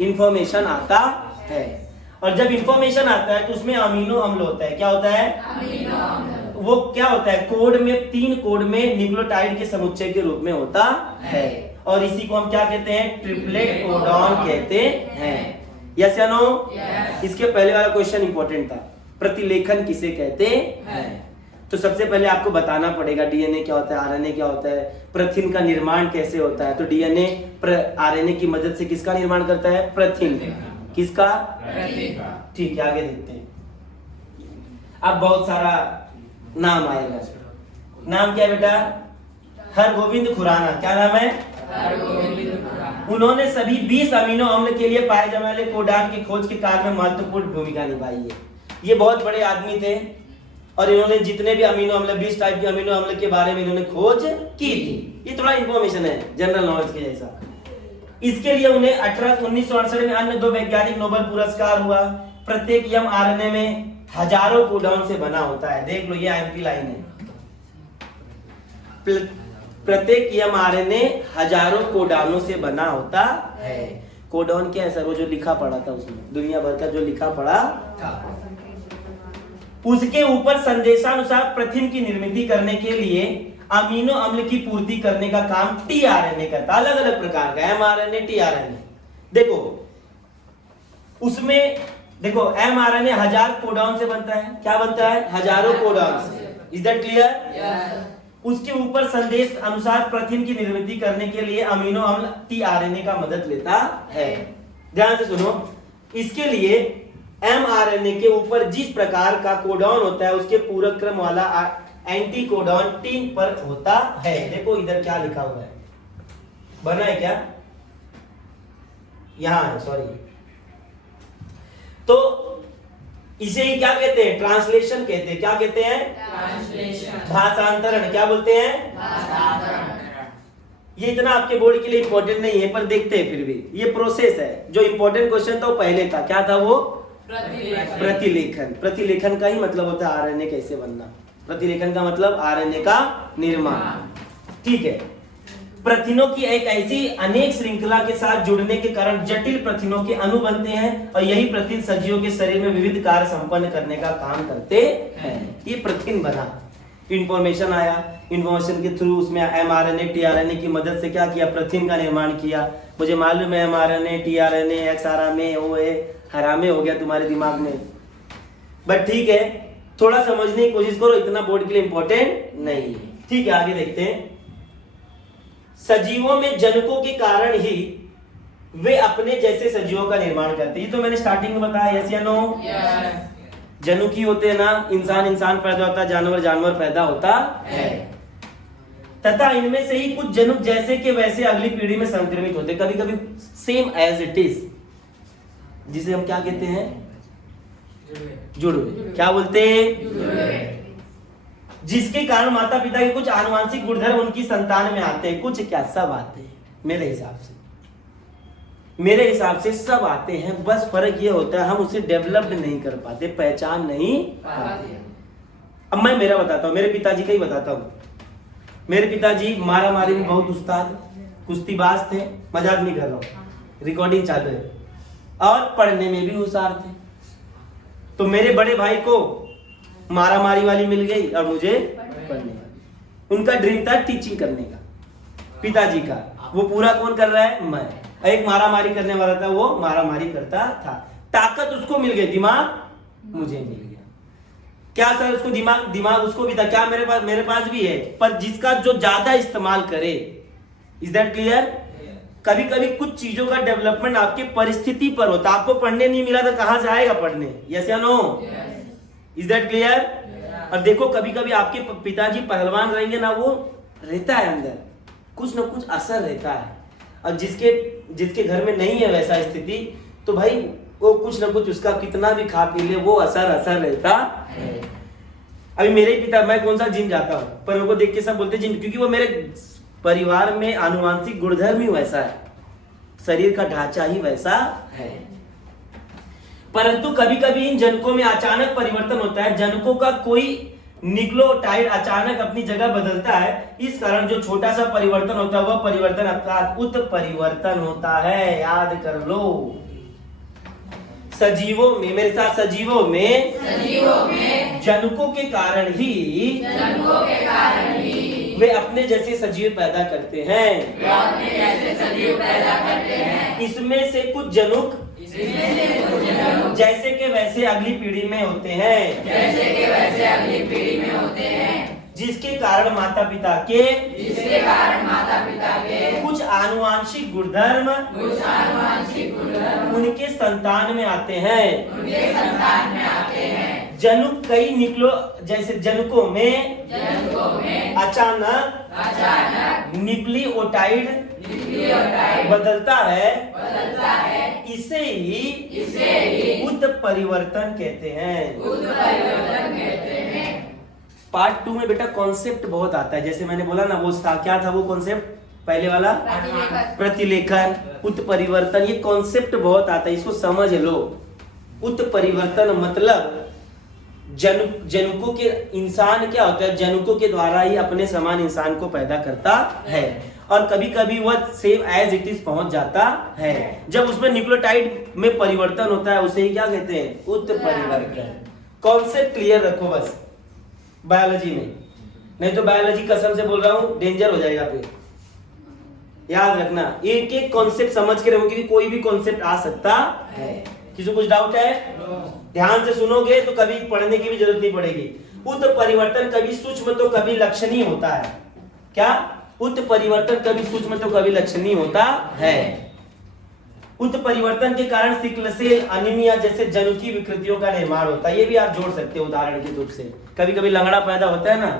इंफॉर्मेशन आता है, और जब इंफॉर्मेशन आता है तो उसमें अमीनो अम्ल होता है। क्या होता है? अमीनो अम्ल। वो क्या होता है? कोड में 3 कोड में न्यूक्लियोटाइड के समुच्चय के रूप में होता है, और इसी को हम क्या कहते हैं? ट्रिपलेट कोडॉन कहते हैं। यस या नो? इसके पहले वाला क्वेश्चन इंपॉर्टेंट था, प्रतिलेखन किसे कहते हैं? तो सबसे पहले आपको बताना पड़ेगा डीएनए क्या होता है, आरएनए क्या होता है, प्रथिन का निर्माण कैसे होता है। तो डीएनए आरएनए की मदद से किसका निर्माण करता है? प्रथिन। किसका? ठीक है, आगे देखते हैं। अब बहुत सारा नाम आएगा। नाम क्या है बेटा? हरगोविंद खुराना। क्या नाम है? हरगोविंद खुराना। उन्होंने सभी 20 अमीनो अम्ल के लिए पाए जाने वाले कोडान की खोज के कार्य में महत्वपूर्ण भूमिका निभाई है। ये बहुत बड़े आदमी थे, और इन्होंने जितने भी अमीनो अम्ल 20 टाइप के अमीनो अम्ल के बारे में इन्होंने खोज की थी। ये थोड़ा इंफॉर्मेशन है जनरल नॉलेज के जैसा। इसके लिए उन्हें 1968 में अन्य 2 वैज्ञानिक नोबेल पुरस्कार हुआ। प्रत्येक एमआरएनए में हजारों कोडॉन से बना होता है। देख लो, ये आईएमपी लाइन है। प्रत्येक एमआरएनए हजारों कोडॉनों से बना होता है। कोडॉन क्या है सर? वो जो लिखा पड़ा था, उसमें दुनिया भर का जो लिखा पड़ा था, उसके ऊपर संदेशानुसार प्रथिन की निर्मित करने के लिए अमीनो अम्ल की पूर्ति करने का काम टीआरएनए करता है। अलग अलग प्रकार का एमआरएनए, टीआरएनए। देखो उसमें, देखो एमआरएनए 1000 कोडॉन से बनता है। क्या बनता है? हजारों कोडॉन से। Is that clear? उसके ऊपर संदेश अनुसार प्रथिन की निर्मित करने के लिए अमीनो अम्ल टीआरएनए का मदद लेता है। ध्यान से सुनो, इसके लिए एमआरएनए के ऊपर जिस प्रकार का कोडॉन होता है, उसके पूरक क्रम वाला एंटी कोडॉन 3 पर होता है। देखो इधर क्या लिखा हुआ है, बना है क्या? यहां है, सॉरी। तो इसे ही क्या कहते हैं? ट्रांसलेशन कहते हैं। क्या कहते हैं? ट्रांसलेशन। भाषांतरण। क्या बोलते हैं? भाषांतरण। ये इतना आपके बोर्ड के लिए इंपॉर्टेंट नहीं है, पर देखते हैं फिर भी। ये प्रोसेस है। जो इंपॉर्टेंट क्वेश्चन था वो पहले था। क्या था वो? प्रतिलेखन। प्रतिलेखन का ही मतलब होता है आरएनए कैसे बनना। प्रतिलेखन का मतलब आरएनए का निर्माण। ठीक है। प्रथिनों की एक ऐसी अनेक श्रृंखला के साथ जुड़ने के कारण जटिल प्रथिनों के अणु बनते हैं, और यही प्रथिन सजीवों के शरीर में विविध कार्य संपन्न करने का काम करते हैं। ये प्रथिन बना, इंफॉर्मेशन आया, इंफॉर्मेशन के थ्रू उसमें एमआरएनए टीआरएनए की मदद से क्या किया? प्रथिन का निर्माण किया। मुझे मालूम है एमआरएनए टीआरएनए एक्सआरएनए वो है, हरामे हो गया तुम्हारे दिमाग में, बट ठीक है, थोड़ा समझने की कोशिश करो, इतना बोर्ड के लिए इंपॉर्टेंट नहीं है। ठीक है, आगे देखते हैं। सजीवों में जनकों के कारण ही वे अपने जैसे सजीवों का निर्माण करते हैं। ये तो मैंने स्टार्टिंग में बताया, यस या नो? जनुकी होते हैं ना, इंसान पैदा होता है, जानवर पैदा होता है, तथा इनमें से ही कुछ जनुक जैसे के वैसे अगली पीढ़ी में संक्रमित होते, कभी कभी सेम एज इट इज, जिसे हम क्या कहते हैं, जुड़वे। क्या बोलते हैं? जिसके कारण माता पिता के कुछ आनुवंशिक गुणधर्म उनकी संतान में आते हैं। कुछ क्या, सब आते हैं। मेरे हिसाब से सब आते हैं, बस फर्क ये होता है हम उसे डेवलप नहीं कर पाते, पहचान नहीं पाते। अब मैं मेरा बताता हूँ, मेरे पिताजी का ही बताता हूँ। मेरे पिताजी मारा मारी में बहुत उस्ताद, कुश्तीबाज थे, मजाक नहीं कर रहा हूँ, रिकॉर्डिंग चालू है, और पढ़ने में भी होशियार थे। तो मेरे बड़े भाई को मारा मारी वाली मिल गई और मुझे पढ़ने वाली। उनका ड्रीम था टीचिंग करने का, पिताजी का, वो पूरा कौन कर रहा है, मैं। एक मारा मारी करने वाला था, वो मारा मारी करता था। ताकत उसको मिल गई, दिमाग मुझे मिल गया। क्या सर, उसको दिमाग उसको भी था, क्या मेरे पास भी है, पर जिसका जो ज्यादा इस्तेमाल करे। Is that clear? कभी कभी कुछ चीजों का डेवलपमेंट आपकी परिस्थिति पर होता है। आपको पढ़ने नहीं मिला तो कहां से आएगा पढ़ने, यस या नो? Is that clear? और देखो कभी कभी आपके पिताजी पहलवान रहेंगे ना, वो रहता है अंदर कुछ ना कुछ असर रहता है। और जिसके घर में नहीं है वैसा स्थिति, तो भाई वो कुछ ना कुछ उसका कितना भी खा पी ले, वो असर रहता है। अभी मेरे पिता, मैं कौन सा जिम जाता हूँ, पर उनको देख के सब बोलते जिम, क्योंकि वो मेरे परिवार में आनुवंशिक गुणधर्म ही वैसा है, शरीर का ढांचा ही वैसा है। परंतु कभी कभी इन जनकों में अचानक परिवर्तन होता है। जनकों का कोई न्यूक्लियोटाइड अचानक अपनी जगह बदलता है, इस कारण जो छोटा सा परिवर्तन होता है वह परिवर्तन अर्थात उत्परिवर्तन होता है। याद कर लो। सजीवों में, मेरे साथ, सजीवों में जनकों के कारण ही वे अपने जैसे सजीव पैदा करते हैं। इसमें से कुछ जनुक जैसे के वैसे अगली पीढ़ी में होते हैं, जिसके कारण माता पिता के कुछ आनुवंशिक गुणधर्म उनके संतान में आते हैं। जनुक कई जैसे जनकों में अचानक न्यूक्लियोटाइड बदलता है, इसे ही उत्परिवर्तन कहते हैं। पार्ट 2 में बेटा कॉन्सेप्ट बहुत आता है। जैसे मैंने बोला ना, वो क्या था वो कॉन्सेप्ट, पहले वाला प्रतिलेखन, उत्परिवर्तन, ये कॉन्सेप्ट बहुत आता है, इसको समझ लो। उत्परिवर्तन मतलब जनुकों के इंसान क्या होता है, जनुकों के द्वारा ही अपने समान इंसान को पैदा करता है, और कभी कभी वह सेम एज इट इज पहुंच जाता है। जब उसमें न्यूक्लियोटाइड में परिवर्तन होता है उसे ही क्या कहते हैं, उत्परिवर्तन। कॉन्सेप्ट क्लियर रखो बस बायोलॉजी में, नहीं तो बायोलॉजी कसम से बोल रहा हूं डेंजर हो जाएगा फिर। याद रखना, एक एक कॉन्सेप्ट समझ के रखो, क्योंकि कोई भी कॉन्सेप्ट आ सकता है। किसी को कुछ डाउट है? ध्यान से सुनोगे तो कभी पढ़ने की भी जरूरत नहीं पड़ेगी। उत्परिवर्तन कभी सूक्ष्म तो कभी लक्षणीय होता है। क्या? उत्परिवर्तन कभी सूक्ष्म तो कभी लक्षणीय होता है। उत्परिवर्तन के कारण सिकल सेल अनीमिया जैसे जनुकीय विकृतियों का निर्माण होता है। ये भी आप जोड़ सकते हो उदाहरण के रूप से। कभी कभी लंगड़ा पैदा होता है ना,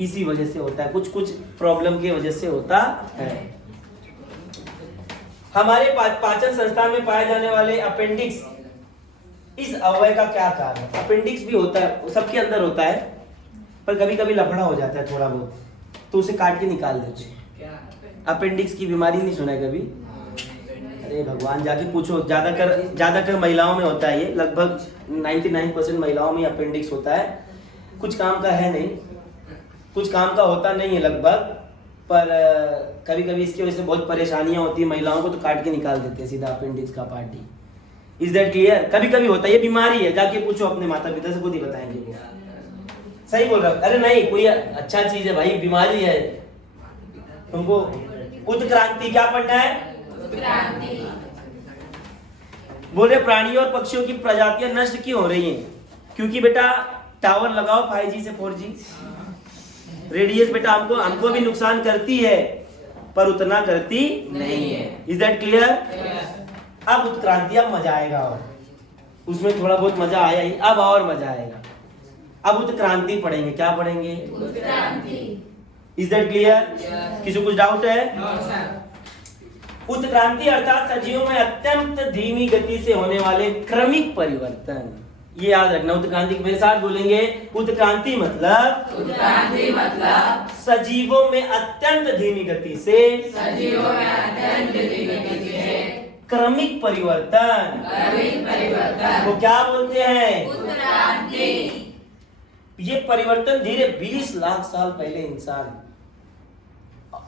इसी वजह से होता है, कुछ प्रॉब्लम की वजह से होता है। हमारे पाचन संस्थान में पाए जाने वाले अपेंडिक्स, इस अवयव का क्या कार्य है? अपेंडिक्स भी होता है, सबके अंदर होता है, पर कभी कभी लफड़ा हो जाता है थोड़ा बहुत, तो उसे काट के निकाल देते हैं। अपेंडिक्स की बीमारी नहीं सुना है कभी? अरे भगवान, जाके पूछो। ज्यादातर महिलाओं में होता है ये, लगभग 99% महिलाओं में अपेंडिक्स होता है। कुछ काम का है नहीं, कुछ काम का होता नहीं है लगभग, पर कभी कभी इसकी वजह से बहुत परेशानियां होती है महिलाओं को, तो काट के निकाल देते हैं सीधा अपेंडिक्स का part he. Is that clear? कभी कभी होता है, ये बीमारी है, जाके पूछो अपने माता पिता से, खुद ही बताएंगे वो। सही बोल रहा? अरे नहीं, कोई अच्छा चीज है भाई, बीमारी है। तुमको उत्क्रांति क्या पढ़ना है? बोले प्राणियों और पक्षियों की प्रजातियां नष्ट क्यों हो रही हैं? क्योंकि बेटा टावर लगाओ 5G से 4G, रेडियस बेटा हमको भी नुकसान करती है, पर उतना करती नहीं है। Is that clear? अब उत्क्रांति, अब मजा आएगा। और उसमें थोड़ा बहुत मजा आया ही, अब और मजा आएगा। अब उत्क्रांति पढ़ेंगे। क्या पढ़ेंगे? उत्क्रांति। Is that clear? Yes. किसी को कुछ डाउट है? No sir. उत्क्रांति अर्थात सजीवों में अत्यंत धीमी गति से होने वाले क्रमिक परिवर्तन। ये याद रखना। उत्क्रांति मेरे साथ बोलेंगे। उत्क्रांति मतलब उत्क्रांति मतलब सजीवों में अत्यंत धीमी गति से सजीवों में अत्यंत धीमी गति से क्रमिक परिवर्तन। क्रमिक परिवर्तन वो क्या बोलते हैं? उत्क्रांति। ये परिवर्तन धीरे 20 लाख साल पहले इंसान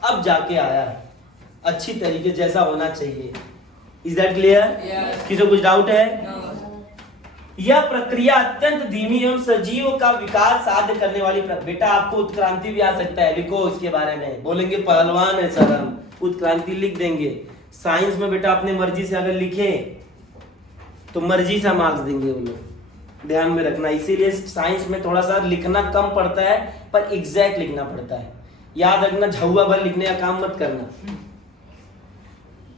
अब जाके आया अच्छी तरीके जैसा होना चाहिए। Is that clear? Yes. किसी को कुछ डाउट है? नो। यह प्रक्रिया अत्यंत धीमी एवं सजीवों का विकास साध्य करने वाली बेटा आपको उत्क्रांति भी आ सकता है, लिखो उसके बारे में। बोलेंगे पहलवान है सर हम, उत्क्रांति लिख देंगे। साइंस में बेटा अपने मर्जी से अगर लिखे तो मर्जी से मार्क्स देंगे वो लोग, ध्यान में रखना। इसीलिए साइंस में थोड़ा सा लिखना कम पड़ता है पर एग्जैक्ट लिखना पड़ता है। याद रखना, झुआ भर लिखने का काम मत करना।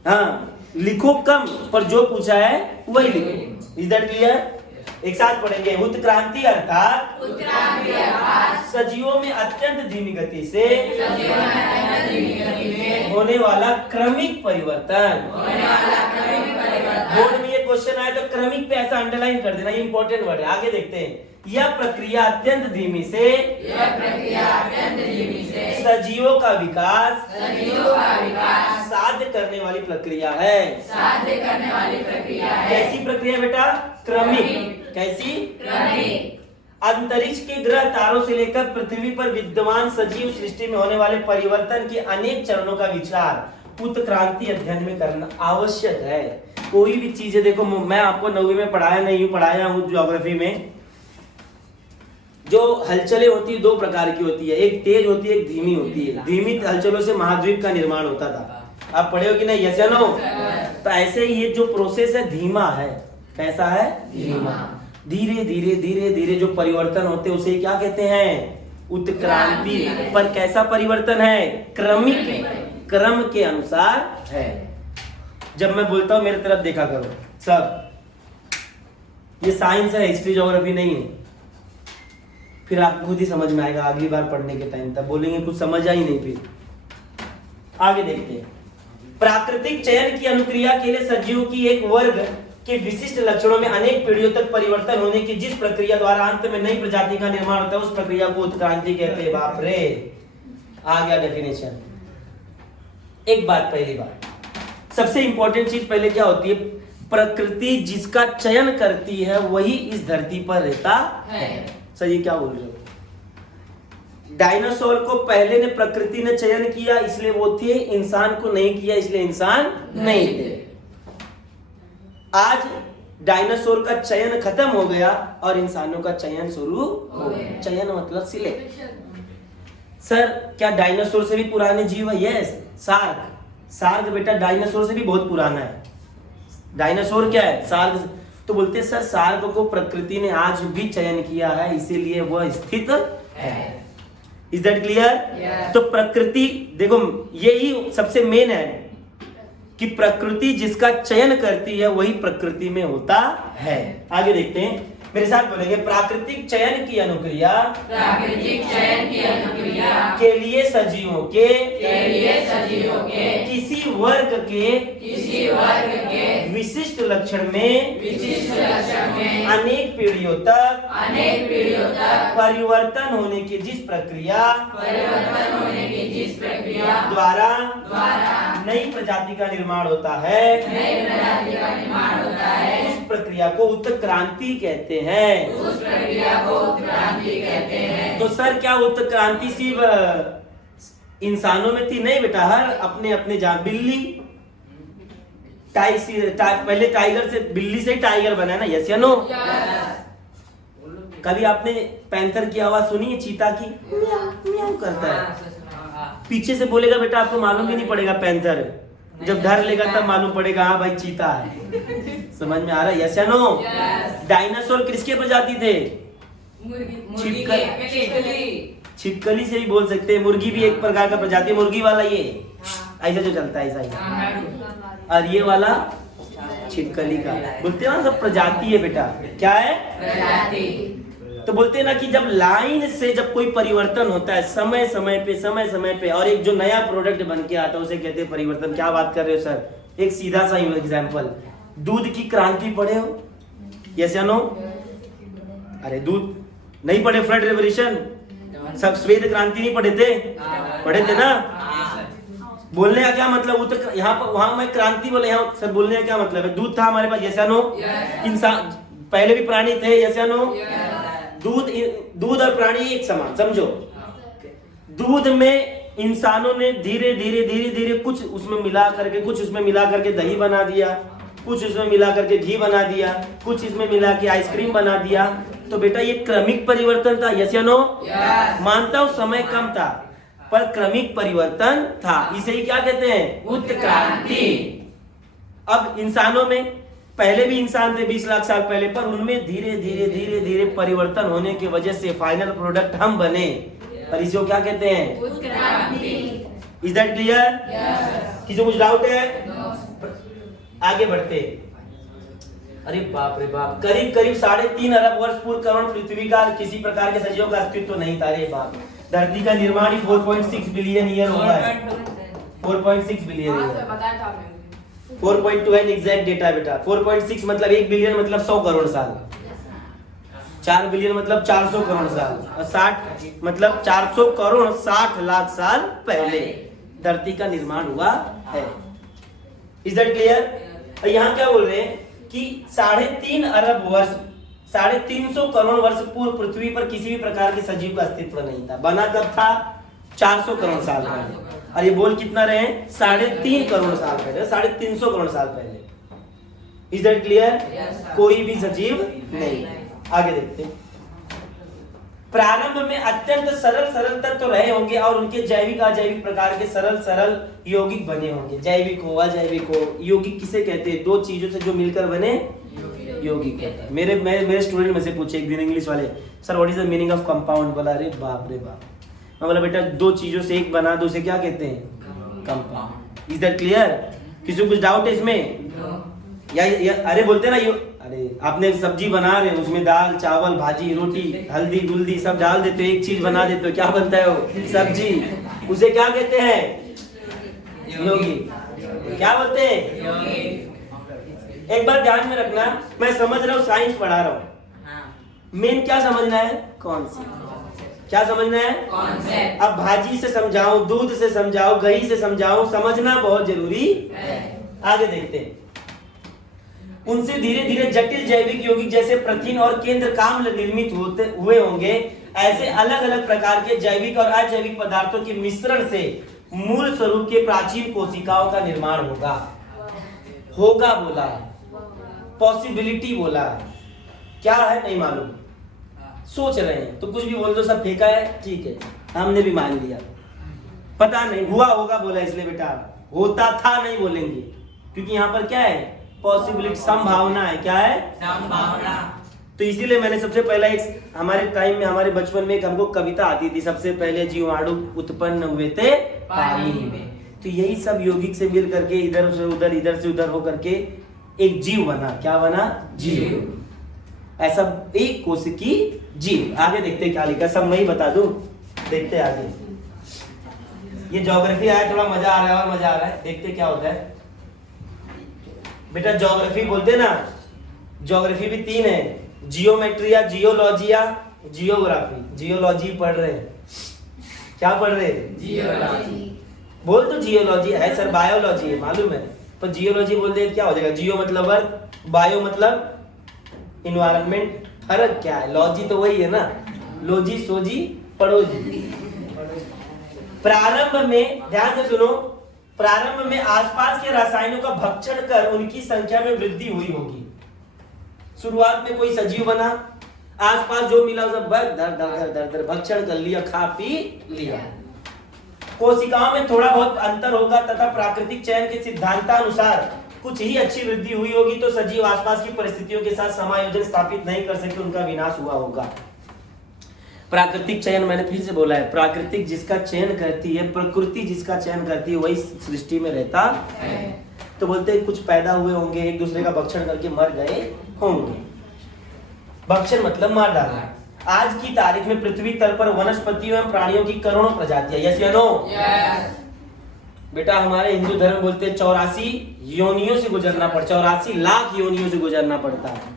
हाँ, लिखो कम पर जो पूछा है वही लिखो। Is that clear? एक साथ पढ़ेंगे। उत्क्रांति अर्थात उत्क्रांति अर्थात सजीवों में अत्यंत धीमी गति से सजीवों में अत्यंत धीमी गति से होने वाला क्रमिक परिवर्तन। होने वाला क्रमिक परिवर्तन। बोर्ड में ये क्वेश्चन आया तो क्रमिक पे ऐसा अंडरलाइन कर देना, ये इंपॉर्टेंट वर्ड है। आगे देखते हैं। यह प्रक्रिया अत्यंत धीमी से यह प्रक्रिया अत्यंत धीमी से सजीवों का विकास सजीवों का विकास साध्य करने वाली प्रक्रिया है। साध्य करने वाली प्रक्रिया है। कैसी प्रक्रिया बेटा? क्रमिक। कैसी? क्रमिक। अंतरिक्ष के ग्रह तारों से लेकर पृथ्वी पर विद्यमान सजीव सृष्टि में होने वाले परिवर्तन के अनेक चरणों का विचार उत्क्रांति अध्ययन में करना आवश्यक है। कोई भी चीजें देखो, मैं आपको 9वीं में पढ़ाया नहीं हूँ, पढ़ाया हूँ ज्योग्राफी में। जो हलचलें होती है दो प्रकार की होती है, एक तेज होती है, एक धीमी होती है। धीमी हलचलों से महाद्वीप का निर्माण होता था। आप पढ़े हो कि नहीं? यस या नो? तो ऐसे ही ये जो प्रोसेस है धीमा है। कैसा है? धीमा। धीरे धीरे धीरे धीरे जो परिवर्तन होते हैं उसे क्या कहते हैं? उत्क्रांति। पर कैसा परिवर्तन है? क्रमिक, क्रम के अनुसार है। जब मैं बोलता हूं मेरे तरफ देखा करो सब, ये साइंस है, हिस्ट्री ज्योग्राफी नहीं है। फिर आपको खुद ही समझ में आएगा अगली बार पढ़ने के टाइम तक। बोलेंगे कुछ समझ आई नहीं। फिर आगे देखते हैं। प्राकृतिक चयन की अनुक्रिया के लिए सजीवों की एक वर्ग के विशिष्ट लक्षणों में अनेक पीढ़ियों तक परिवर्तन होने की जिस प्रक्रिया द्वारा अंत में नई प्रजाति का निर्माण होता है उस प्रक्रिया को उत्क्रांति कहते हैं। बाप रे, आ गया डेफिनेशन। एक बात, पहली बात, सबसे इंपॉर्टेंट चीज पहले क्या होती है? प्रकृति जिसका चयन करती है वही इस धरती पर रहता है। सर ये क्या बोल रहे हो? डायनासोर को पहले ने प्रकृति ने चयन किया इसलिए वो थे, इंसान को नहीं किया इसलिए इंसान नहीं थे। आज डायनासोर का चयन खत्म हो गया और इंसानों का चयन शुरू हो गया। चयन मतलब सिलेक्ट। सर क्या डायनासोर से भी पुराने जीव है? Yes, shark. सार्क बेटा डायनासोर से भी बहुत पुराना है। डायनासोर क्या है? सार्क। तो बोलते हैं सर सार्क को प्रकृति ने आज भी चयन किया है इसीलिए वह स्थित है। Is that clear? Yes. तो प्रकृति देखो यही सबसे मेन है कि प्रकृति जिसका चयन करती है वही प्रकृति में होता है। आगे देखते हैं, मेरे साथ बोलेंगे। प्राकृतिक चयन की अनुक्रिया प्राकृतिक चयन की अनुक्रिया के लिए सजीवों के किसी वर्ग के विशिष्ट लक्षण में अनेक पीढ़ियों तक परिवर्तन होने की जिस प्रक्रिया द्वारा नई प्रजाति का निर्माण होता है उस प्रक्रिया को उत्क्रांति कहते हैं। तो सर क्या उत्क्रांति सिर्फ इंसानों में थी? नहीं बेटा, हर अपने अपने जान। बिल्ली पहले टाइगर से, बिल्ली से ही टाइगर बना है ना? यस या नो? कभी आपने पैंथर की आवाज सुनी है? चीता की म्याऊ म्याऊ करता है। पीछे से बोलेगा बेटा आपको मालूम भी नहीं पड़ेगा पैंथर, जब धर लेगा तब मालूम पड़ेगा हाँ भाई चीता है। समझ में आ रहा है? यस या नो? डायनासोर किसके प्रजाति थे? छिपकली से भी बोल सकते हैं। मुर्गी भी एक प्रकार का प्रजाति है। मुर्गी वाला ये ऐसा जो चलता है ऐसा ही। और ये वाला छिपकली का। बोलते हैं ना सब प्रजाति है बेटा, क्या है? प्रजाति। तो बोलते हैं ना कि जब लाइन से जब कोई परिवर्तन होता है समय समय पे और एक जो नया प्रोडक्ट बन के आता है उसे कहते हैं परिवर्तन। क्या बात कर रहे हो सर? एक सीधा सा एग्जांपल, दूध की क्रांति पढ़े हो? यस या नो? अरे दूध नहीं पढ़े? फ्लड रेवोल्यूशन, सब श्वेत क्रांति नहीं पढ़े थे? पढ़े थे ना? बोलने का क्या मतलब? वो तो यहाँ पर वहां मैं क्रांति बोले, यहाँ सर बोलने का क्या मतलब है? दूध था हमारे पास, यस या नो? इंसान पहले भी प्राणी थे, यस या नो? दूध और प्राणी एक समान समझो। दूध में इंसानों ने धीरे धीरे कुछ उसमें मिला करके दही बना दिया, कुछ उसमें मिला करके घी बना दिया, कुछ इसमें मिला के आइसक्रीम बना दिया। तो बेटा ये क्रमिक परिवर्तन था, यस या नो? मानता हूं समय कम था पर क्रमिक परिवर्तन था। इसे ही क्या कहते हैं? उत्क्रांति। अब इंसानों में पहले भी इंसान थे 20 लाख साल पहले, पर उनमें धीरे धीरे परिवर्तन होने की वजह से फाइनल प्रोडक्ट हम बने, पर इसको क्या कहते हैं? उत्क्रांति। Is that clear? किसी को कुछ डाउट है? आगे बढ़ते। अरे बाप रे बाप, करीब 3.5 अरब वर्ष पूर्व करोड़ पृथ्वी का किसी प्रकार के सजीवों का अस्तित्व नहीं था। रे बाप, धरती का निर्माण ही 4.6 बिलियन ईयर हुआ है। 4.6 बिलियन ईयर, 4.2 है एग्जैक्ट डेटा बेटा। 4.6 मतलब 1 बिलियन मतलब 100 करोड़ साल, 4 बिलियन मतलब 400 करोड़ साल, और 60 मतलब 400 करोड़ 60 लाख साल पहले धरती का निर्माण हुआ है। Is that clear? और यहाँ क्या बोल रहे हैं कि 3.5 अरब वर्ष 350 करोड़ वर्ष पूर्व पृथ्वी पर किसी भी प्रकार के सजीव का अस्तित्व नहीं था। बना कब था? 400 करोड़ साल पहले। और ये बोल कितना रहे? 3.5 करोड़ साल पहले, 350 करोड़ साल पहले। Is that clear? कोई भी सजीव नहीं। आगे देखते हैं। प्रारंभ में अत्यंत सरल तत्व तो रहे होंगे और उनके जैविक अजैविक प्रकार के सरल यौगिक बने होंगे। जैविक हो अजैविक हो, यौगिक किसे कहते हैं? 2 चीजों से जो मिलकर बने यौगिक होता है। मेरे स्टूडेंट में से पूछे एक दिन इंग्लिश वाले, sir what is the meaning of compound? बोला अरे बाप रे बाप, मैं बोला बेटा 2 चीजों से एक बना दो, उसे क्या कहते हैं? कंपाउंड। Is that clear? किसी को कुछ डाउट है इसमें? या अरे बोलते ना यो, अरे आपने सब्जी बना रहे हो, उसमें दाल चावल भाजी रोटी हल्दी गुल्दी सब डाल देते हो, एक चीज बना देते हो, क्या बनता है वो? सब्जी। उसे क्या कहते हैं? यौगिक। क्या बोलते हैं? एक बार ध्यान में रखना, मैं समझ रहा हूँ साइंस पढ़ा रहा हूँ, मेन क्या समझना है? कॉन्सेप्ट। क्या समझना है? कॉन्सेप्ट। अब भाजी से समझाऊं, दूध से समझाऊं, दही से समझाऊं, समझना बहुत जरूरी है। आगे देखते हैं। उनसे धीरे धीरे जटिल जैविक यौगिक जैसे प्रथिन और केंद्र काम्ल निर्मित हुए होंगे। ऐसे अलग अलग प्रकार के जैविक और अजैविक पदार्थों के मिश्रण से मूल स्वरूप के प्राचीन कोशिकाओं का निर्माण होगा बोला, पॉसिबिलिटी बोला, क्या है नहीं मालूम, सोच रहे हैं तो कुछ भी बोल दो, सब फेंका है, ठीक है हमने भी मान लिया, पता नहीं हुआ होगा बोला, इसलिए बेटा होता था नहीं बोलेंगे, क्योंकि यहाँ पर क्या है? पॉसिबिलिटी, संभावना है। क्या है? संभावना। तो इसीलिए मैंने सबसे पहला एक हमारे टाइम में, हमारे बचपन में एक हमको कविता आती थी, सबसे पहले जीवाणु उत्पन्न हुए थे पानी में। तो यही सब यौगिक से मिल करके इधर से उधर हो करके एक जीव बना। क्या बना? जीव। ऐसा एक कोशिकी जीव। आगे देखते क्या लिखा, सब मैं ही बता दूं, देखते आगे। ये ज्योग्राफी आया, थोड़ा मजा आ रहा है और मजा आ रहा है, देखते क्या होता है। बेटा ज्योग्राफी बोलते ना, ज्योग्राफी भी 3 है, जियोमेट्रिया, जियोलॉजिया, जियोग्राफी। जियोलॉजी पढ़ रहे हैं, क्या पढ़ रहे हैं? जियोलॉजी। बोल तो जियोलॉजी है सर, बायोलॉजी है मालूम है, पर जियोलॉजी बोलते क्या हो जाएगा? जियो मतलब अर्थ, बायो मतलब इन्वायरमेंट, फर्क क्या है? लॉजी तो वही है ना, लोजी सोजी पड़ोजी। प्रारंभ में ध्यान से सुनो, प्रारंभ में आसपास के रसायनों का भक्षण कर उनकी संख्या में वृद्धि हुई होगी। शुरुआत में कोई सजीव बना, आसपास जो मिला सब दर भक्षण कर लिया, खा पी लिया। कोशिकाओं में थोड़ा बहुत अंतर होगा तथा प्राकृतिक चयन के सिद्धांतानुसार कुछ ही अच्छी वृद्धि हुई होगी, तो सजीव आसपास की परिस्थितियों के साथ समायोजन स्थापित नहीं कर सके, उनका विनाश हुआ होगा। प्राकृतिक चयन, मैंने फिर से बोला है, प्राकृतिक जिसका चयन करती है, प्रकृति जिसका चयन करती है, वही सृष्टि में रहता है। तो बोलते हैं कुछ पैदा हुए होंगे, एक दूसरे का भक्षण करके मर गए होंगे। भक्षण मतलब मार डालना। आज की तारीख में पृथ्वी तल पर वनस्पतियों एवं प्राणियों की करोड़ों प्रजातियां, यस या नो? बेटा हमारे हिंदू धर्म बोलते हैं 84 योनियों से गुजरना पड़ता, 84 लाख योनियों से गुजरना पड़ता है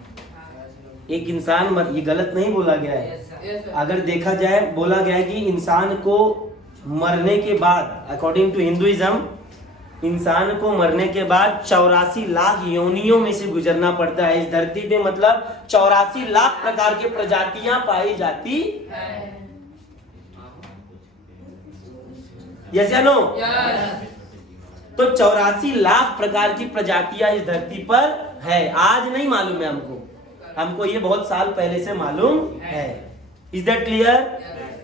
एक इंसान ये गलत नहीं बोला गया है। अगर देखा जाए, बोला गया है कि इंसान को मरने के बाद, अकॉर्डिंग टू हिंदुइज्म, इंसान को मरने के बाद 84 लाख योनियों में से गुजरना पड़ता है इस धरती पे। मतलब 84 लाख प्रकार के प्रजातियां पाई जाती, यस या नो? तो 84 लाख प्रकार की प्रजातियां इस धरती पर है। आज नहीं मालूम है हमको ये बहुत साल पहले से मालूम है। Is that clear?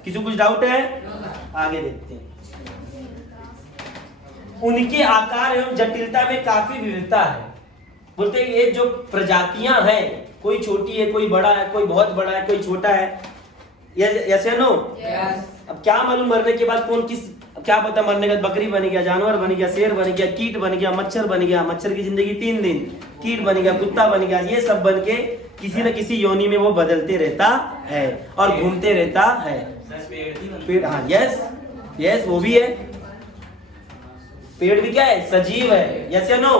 किसी को कुछ डाउट है? आगे देखते हैं। उनके आकार एवं जटिलता में काफी विविधता है। बोलते हैं ये जो प्रजातियां हैं, कोई छोटी है, कोई बड़ा है, कोई बहुत बड़ा है, कोई छोटा है, यस या नो? अब क्या मालूम मरने के बाद कौन किस, क्या पता मरने के बाद बकरी बन गया, जानवर बन गया, शेर बन गया, कीट बन गया, मच्छर बन गया, मच्छर की जिंदगी 3 दिन, कीट बन गया, कुत्ता बन गया, ये सब बन के किसी न किसी योनि में वो बदलते रहता है और घूमते रहता है। पेड़, हाँ यस यस, वो भी है। पेड़ भी क्या है? सजीव है, यस या नो?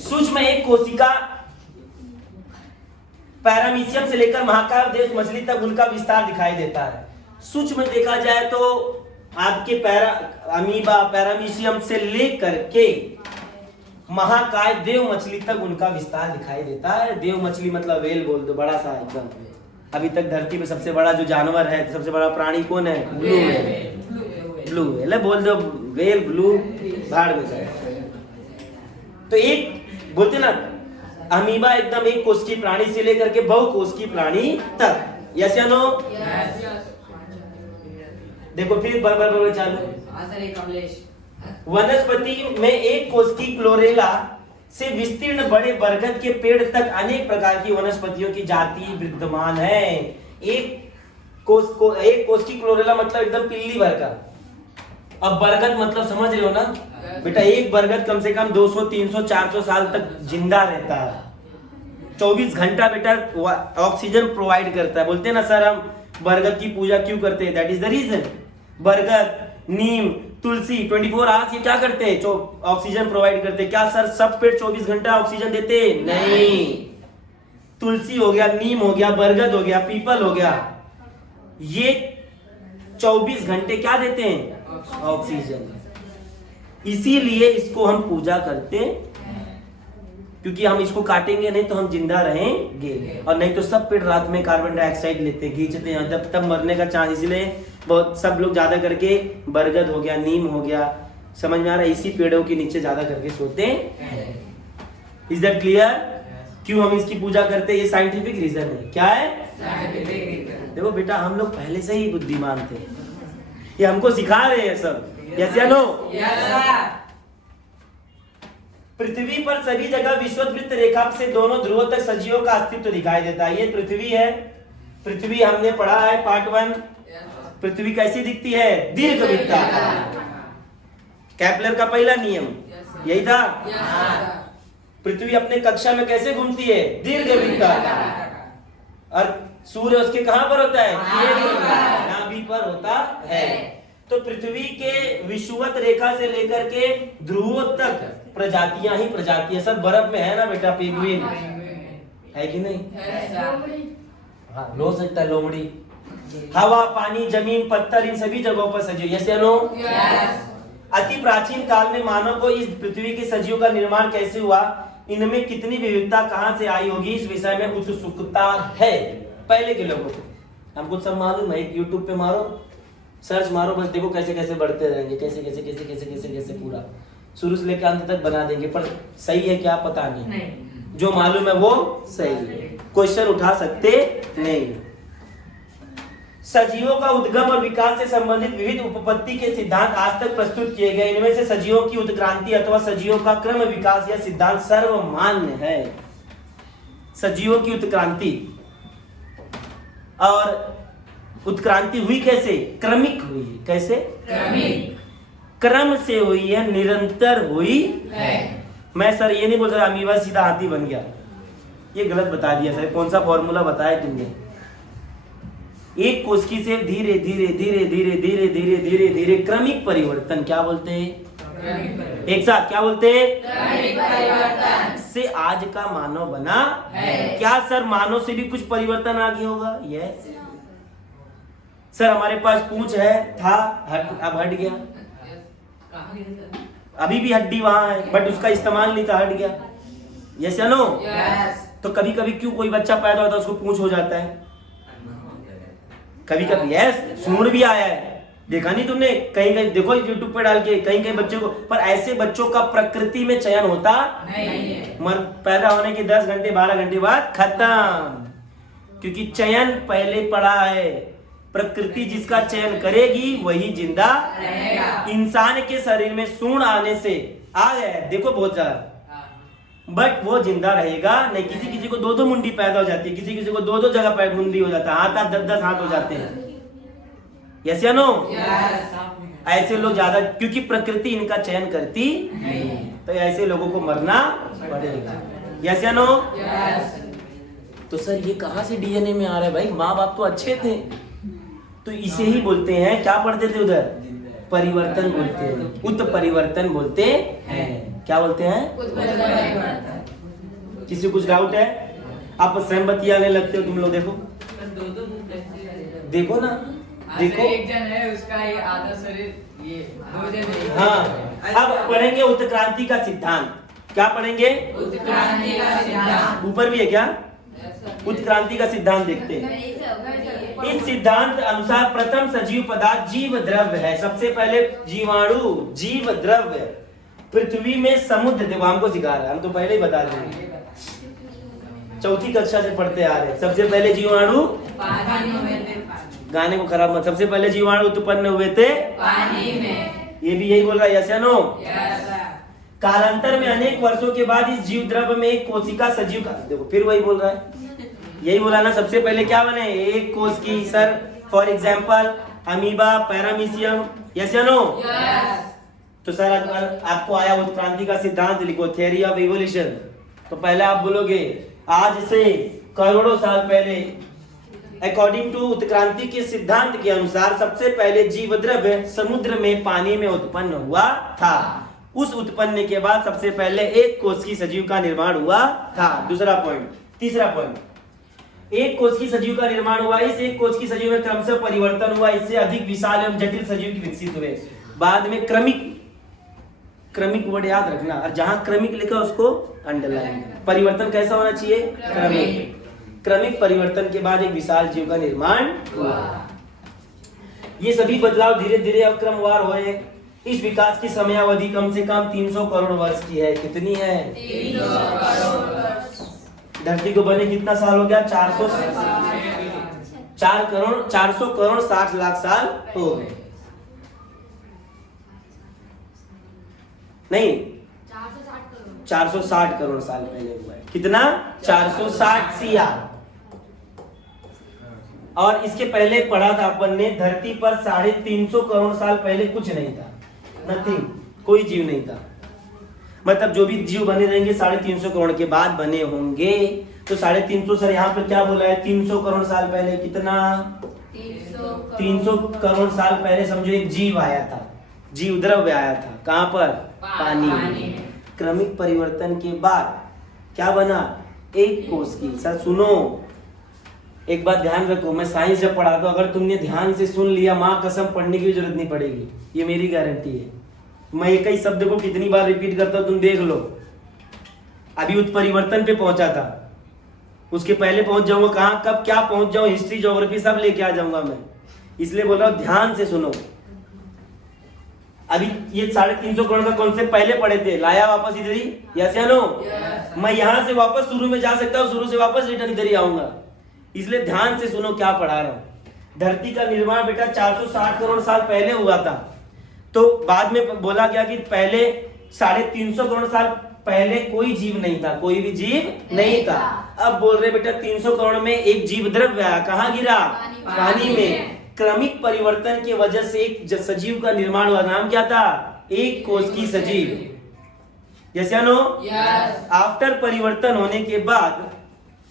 सूक्ष्म एक कोशिका पैरामीशियम से लेकर महाकाय देश मछली तक उनका विस्तार दिखाई देता है। सूक्ष्म देखा जाए तो आपके अमीबा, पैरामीशियम से लेकर के महाकाय देव मछली तक उनका विस्तार दिखाई देता है। देव मछली मतलब वेल बोल दो, बड़ा सा एकदम। अभी तक धरती में सबसे बड़ा जो जानवर है, सबसे बड़ा प्राणी कौन है? Blue whale. ब्लू व्हेल बोल दो, वेल ब्लू भाड़ में जाए। तो एक बोलते ना अमीबा एकदम एक कोश की प्राणी से लेकर के बहु कोश की प्राणी तक, यस या नो? देखो फिर बराबर चालू। वनस्पति में एक कोश की क्लोरेला से विस्तीर्ण बड़े बरगद के पेड़ तक अनेक प्रकार की वनस्पतियों की जाति विद्यमान है। एक कोश की क्लोरेला मतलब एकदम पिल्ली भर का। अब बरगद मतलब समझ रहे हो ना बेटा? एक बरगद कम से कम 200, 300, 400 साल तक जिंदा रहता है। 24 घंटा बेटा ऑक्सीजन प्रोवाइड करता है। बोलते हैं ना सर हम बरगद की पूजा क्यों करते हैं? That is the reason. बरगद, नीम, तुलसी 24 आवर्स ये क्या करते हैं? ऑक्सीजन प्रोवाइड करते हैं। क्या सर सब पेड़ 24 घंटा ऑक्सीजन देते? नहीं। तुलसी हो गया, नीम हो गया, बरगद हो गया, पीपल हो गया, ये 24 घंटे क्या देते हैं? ऑक्सीजन। इसीलिए इसको हम पूजा करते हैं, क्योंकि हम इसको काटेंगे नहीं तो हम जिंदा रहेंगे, और नहीं तो सब पेड़ रात में कार्बन डाइऑक्साइड लेते हैं, खींचते हैं, जब तब मरने का चांस। इसलिए बहुत सब लोग ज्यादा करके बरगद हो गया, नीम हो गया, समझ में आ रहा है, इसी पेड़ों के नीचे ज्यादा करके सोते हैं। Is that clear? क्यों हम इसकी पूजा करते हैं? ये साइंटिफिक रीजन है। क्या है? देखो बेटा हम लोग पहले से ही बुद्धिमान थे, ये हमको सिखा रहे हैं सब, यस या नो? पृथ्वी पर सभी जगह विषुववृत्त रेखा से दोनों ध्रुवों तक सजीवों का अस्तित्व दिखाई देता है। ये पृथ्वी है। पृथ्वी हमने पढ़ा है पार्ट 1। पृथ्वी कैसी दिखती है? दीर्घवृत्ताकार। केपलर का पहला नियम यही था। पृथ्वी अपने कक्षा में कैसे घूमती है? दीर्घवृत्ताकार। और सूर्य उसके कहां पर होता है? नाभि पर होता है। तो पृथ्वी के विषुवत रेखा से लेकर के ध्रुवों तक प्रजातियां ही प्रजातियां। सब बर्फ में है ना बेटा? पेंगुइन है कि नहीं? हाँ हो सकता है, लोमड़ी। हवा, पानी, जमीन, पत्थर, इन सभी जगहों पर सजीव, यस या नो? अति प्राचीन काल में मानव को इस पृथ्वी के सजीव का निर्माण कैसे हुआ, इनमें कितनी विविधता कहां से आई होगी, इस विषय में उत्सुकता है पहले के लोगों को। हमको सब मालूम है। यूट्यूब पे मारो, सर्च मारो, बस देखो कैसे कैसे बढ़ते रहेंगे, कैसे कैसे कैसे कैसे कैसे कैसे पूरा शुरू से लेकर अंत तक बना देंगे। पर सही है क्या पता नहीं, जो मालूम है वो सही है, क्वेश्चन उठा सकते नहीं। सजीवों का उद्गम और विकास से संबंधित विविध उपपत्ति के सिद्धांत आज तक प्रस्तुत किए गए। इनमें से सजीवों की उत्क्रांति अथवा सजीवों का क्रम विकास यह सिद्धांत सर्वमान्य है। सजीवों की उत्क्रांति, और उत्क्रांति हुई कैसे? क्रमिक हुई। कैसे? क्रम से हुई है, निरंतर हुई है। मैं सर ये नहीं बोल रहा अमीबा सीधा हाथी बन गया, ये गलत बता दिया सर। कौन सा फॉर्मूला बताया तुमने? एक कोशिकी से धीरे धीरे धीरे धीरे धीरे धीरे धीरे धीरे क्रमिक परिवर्तन, क्या बोलते हैं एक साथ, क्या बोलते हैं? क्रमिक परिवर्तन से आज का मानव बना है। क्या सर मानव से भी कुछ परिवर्तन आ गया होगा? Yes sir. हमारे पास पूंछ है, था, अब हट गया, अभी भी हड्डी वहां है बट उसका इस्तेमाल नहीं था, हट गया। यस या नो? यस। तो कभी कभी क्यों कोई बच्चा पैदा होता है उसको पूंछ हो जाता है? कभी कभी यस, सूंड भी आया है, देखा नहीं तुमने? कहीं कहीं देखो यूट्यूब पे डाल के, कहीं कहीं बच्चों को, पर ऐसे बच्चों का प्रकृति में चयन होता नहीं है। मर पैदा होने के 10 घंटे 12 घंटे बाद खत्म, क्योंकि चयन पहले पड़ा है। प्रकृति जिसका चयन करेगी वही जिंदा रहेगा। इंसान के शरीर में सूंड आने से आ गया है, देखो बहुत ज्यादा, बट वो जिंदा रहेगा नहीं। किसी किसी को 2-2 मुंडी पैदा हो जाती है, किसी किसी को 2-2 जगह पैर मुंडी हो जाता है, हाथ 10-10 हाथ हो जाते हैं। यस या नो? यस। ऐसे लोग ज्यादा, क्योंकि प्रकृति इनका चयन करती नहीं है, तो ऐसे लोगों को मरना पड़ेगा। यस या नो? यस। तो सर ये कहां से डीएनए में आ रहा है भाई? माँ बाप तो अच्छे थे, तो इसे ही बोलते हैं, क्या पढ़ते थे उधर? परिवर्तन बोलते हैं, उत्परिवर्तन बोलते हैं। क्या बोलते हैं? उत्परिवर्तन। किसी को कुछ डाउट है? आप स्वयं बतियाने लगते हो तुम लोग, देखो देखो ना, देखो। एक जन है उसका ये आधा शरीर, ये 2 जन है। हाँ, अब पढ़ेंगे उत्क्रांति का सिद्धांत। क्या पढ़ेंगे? उत्क्रांति का सिद्धांत। ऊपर भी है क्या? उत्क्रांति का सिद्धांत देखते हैं। इस सिद्धांत अनुसार प्रथम सजीव पदार्थ जीव द्रव्य है। सबसे पहले जीवाणु जीव द्रव्य पृथ्वी में समुद्र, देखो हमको सिखा रहा है, हम तो पहले ही बता देंगे, चौथी कक्षा से पढ़ते आ रहे हैं। सबसे पहले जीवाणु, पानी में, गाने को खराब मत, सबसे पहले जीवाणु उत्पन्न हुए थे पानी में। ये भी यही बोल रहा है, यस या नो? यस। कालांतर में अनेक वर्षों के बाद इस जीव द्रव्य में एक कोशिका सजीव का, देखो फिर वही बोल रहा है, यही बोला ना। सबसे पहले क्या बने? एक कोश की, sir for example amoeba, paramecium. Yes या नो? यस। तो सर अगर आपको आया उत्क्रांति का सिद्धांत लिखो, थ्योरी ऑफ इवोल्यूशन, तो पहले आप बोलोगे आज से करोड़ों साल पहले अकॉर्डिंग टू उत्क्रांति के सिद्धांत के अनुसार सबसे पहले जीव द्रव्य समुद्र में पानी में उत्पन्न हुआ था। उस उत्पन्न के बाद सबसे पहले एक कोश की सजीव का निर्माण हुआ था। दूसरा पॉइंट। तीसरा पॉइंट, एक कोश की सजीव का निर्माण हुआ, इस एक कोश की सजीव में क्रमशः परिवर्तन हुआ, इससे अधिक विशाल एवं जटिल सजीव की विकसित हुए। बाद में क्रमिक, क्रमिक वर्ड याद रखना, और जहां क्रमिक लिखा उसको अंडरलाइन। परिवर्तन कैसा होना चाहिए? क्रमिक। क्रमिक परिवर्तन के बाद एक विशाल जीव का निर्माण हुआ। ये सभी बदलाव धीरे धीरे अब क्रमवार हुए। इस विकास की समयावधि कम से कम 300 करोड़ वर्ष की है। कितनी है? 300 करोड़ वर्ष। धरती को बने कितना साल हो गया? 400 करोड़ 60 लाख साल हो गए। नहीं, 460 करोड़ साल पहले हुआ है। कितना? 460 CR। और इसके पहले पढ़ा था अपन ने, धरती पर 350 करोड़ साल पहले कुछ नहीं था, नथिंग, कोई जीव नहीं था। मतलब जो भी जीव बने रहेंगे 350 करोड़ के बाद बने होंगे। तो 350, सर यहाँ पर क्या बोला है? 300 करोड़ साल पहले। कितना? 300 करोड़ साल पहले समझो एक जीव आया था, जीव द्रव्य आया था। कहाँ पर? पानी में। क्रमिक परिवर्तन के बाद क्या बना? एक कोश की। सर सुनो, एक बात ध्यान रखो, मैं साइंस जब पढ़ाता हूं, अगर तुमने ध्यान से सुन लिया, माँ कसम पढ़ने की भी जरूरत नहीं पड़ेगी, ये मेरी गारंटी है। मैं एक ही शब्द को कितनी बार रिपीट करता हूं, तुम देख लो। अभी उत्परिवर्तन पे पहुंचा था, उसके पहले पहुंच जाऊंगा, कहां कब क्या पहुंच जाऊं, हिस्ट्री ज्योग्राफी सब लेके आ जाऊंगा मैं। इसलिए बोल रहा हूं ध्यान से सुनो। अभी ये 350 करोड़ का कॉन्सेप्ट पहले पढ़े थे, लाया वापस इधर ही, यस या नो? मैं यहां से वापस शुरू में जा सकता हूं, शुरू से वापस रिटर्न इधर ही आऊंगा। इसलिए ध्यान से सुनो क्या पढ़ा रहा हूं। धरती का निर्माण बेटा 460 करोड़ साल पहले हुआ था। तो बाद में बोला गया कि पहले 350 करोड़ साल पहले कोई जीव नहीं था, कोई भी जीव नहीं था। अब बोल रहे बेटा 300 करोड़ में एक जीव द्रव्य आया, कहां गिरा? पानी में। क्रमिक परिवर्तन की वजह से एक सजीव का निर्माण हुआ, नाम क्या था? एक कोष की सजीव। यस या नो? Yes. आफ्टर परिवर्तन होने के बाद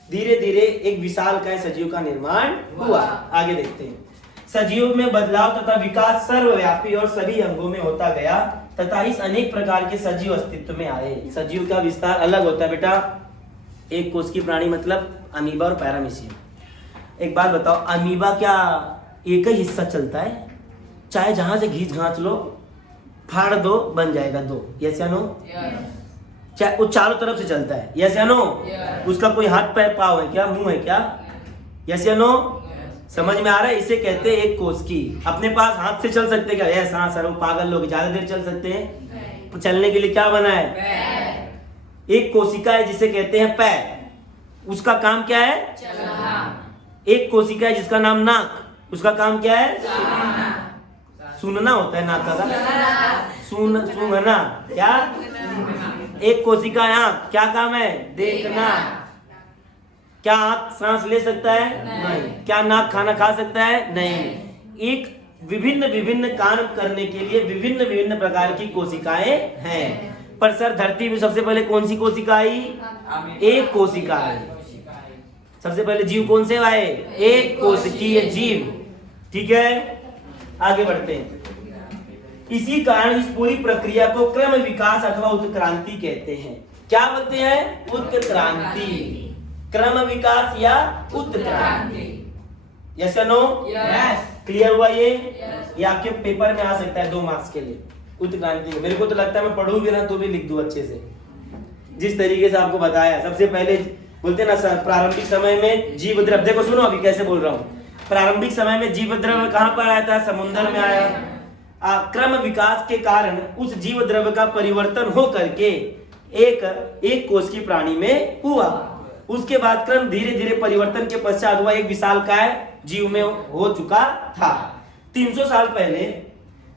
धीरे धीरे एक विशालकाय सजीव का निर्माण हुआ। आगे देखते हैं। सजीव में बदलाव तथा विकास सर्वव्यापी और सभी अंगों में होता गया तथा इस अनेक प्रकार के सजीव अस्तित्व में आए। सजीव का विस्तार अलग होता है बेटा। एक कोष की प्राणी मतलब अमीबा और पैरामीशियम। एक बात बताओ, अमीबा क्या एक ही हिस्सा चलता है? चाहे जहां से घींच घांच लो, फाड़ दो, बन जाएगा दो। यस या नो? Yes. चाहे वो चारों तरफ से चलता है। यस या नो? Yes. उसका कोई हाथ पैर पाव है क्या, मुंह है क्या? यस या नो? समझ में आ रहा है? इसे कहते हैं एक कोष की। अपने पास हाथ से चल सकते क्या? यस, हाँ सर, वो पागल लोग ज्यादा देर चल सकते हैं। तो चलने के लिए क्या बना है? पैर। एक कोशिका है जिसे कहते हैं पैर। उसका काम क्या है? चलना। एक कोशिका है जिसका नाम नाक। उसका काम क्या है? सुनना। सुनना होता है नाक का। सूंघना। क्या? एक कोशिका है आंख। क्या काम है? देखना। क्या आंख सांस ले सकता है? नहीं। क्या नाक खाना खा सकता है? नहीं। एक विभिन्न विभिन्न काम करने के लिए विभिन्न विभिन्न प्रकार की कोशिकाएं हैं। पर सर, धरती में सबसे पहले कौन सी कोशिका आई? एक कोशिका आई। सबसे पहले जीव कौन से आए? एक कोशिकीय जीव। ठीक है, आगे बढ़ते हैं। इसी कारण इस पूरी प्रक्रिया को क्रम विकास अथवा उत्क्रांति कहते हैं। क्या बोलते हैं? उत्क्रांति। क्रम विकास या उत्क्रांति। यस या नो? Yes. क्लियर हुआ ये? Yes. ये आपके पेपर में आ सकता है 2 मार्क्स के लिए। उत्क्रांति मेरे को तो लगता है मैं पढ़ूंगी ना तो भी लिख दूं अच्छे से, जिस तरीके से आपको बताया। सबसे पहले बोलते ना सर, प्रारंभिक समय में जीव द्रव्य, देखो सुनो अभी कैसे बोल रहा हूँ। प्रारंभिक समय में जीव द्रव्य कहाँ पर आया था? समुद्र में आया। क्रम विकास के कारण उस जीव द्रव्य का परिवर्तन हो करके एक कोष की प्राणी में हुआ। उसके बाद क्रम धीरे धीरे परिवर्तन के पश्चात हुआ एक विशालकाय जीव में हो चुका था। 300 साल पहले,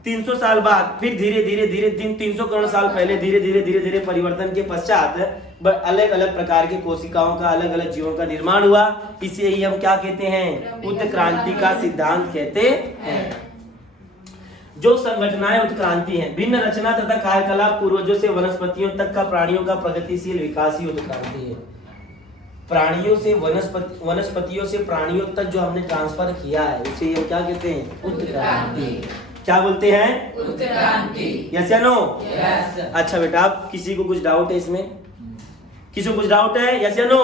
300 साल बाद फिर धीरे धीरे 300 करोड़ साल पहले धीरे धीरे परिवर्तन के पश्चात अलग अलग प्रकार की कोशिकाओं का, अलग अलग जीवों का निर्माण हुआ। इसे ही हम क्या कहते हैं? उत्क्रांति का सिद्धांत कहते हैं। जो संगठनाएं उत्क्रांति हैं, भिन्न रचना तथा कार्यकलाप पूर्वजों से वनस्पतियों तक का प्राणियों का प्रगतिशील विकास ही उत्क्रांति है। प्राणियों से वनस्पतियों से प्राणियों तक जो हमने ट्रांसफर किया है उसे हम क्या कहते हैं? उत्क्रांति। क्या बोलते हैं? उत्क्रांति। यस या नो? Yes. अच्छा बेटा, आप किसी को कुछ डाउट है इसमें? किसी को कुछ डाउट है? यस या नो?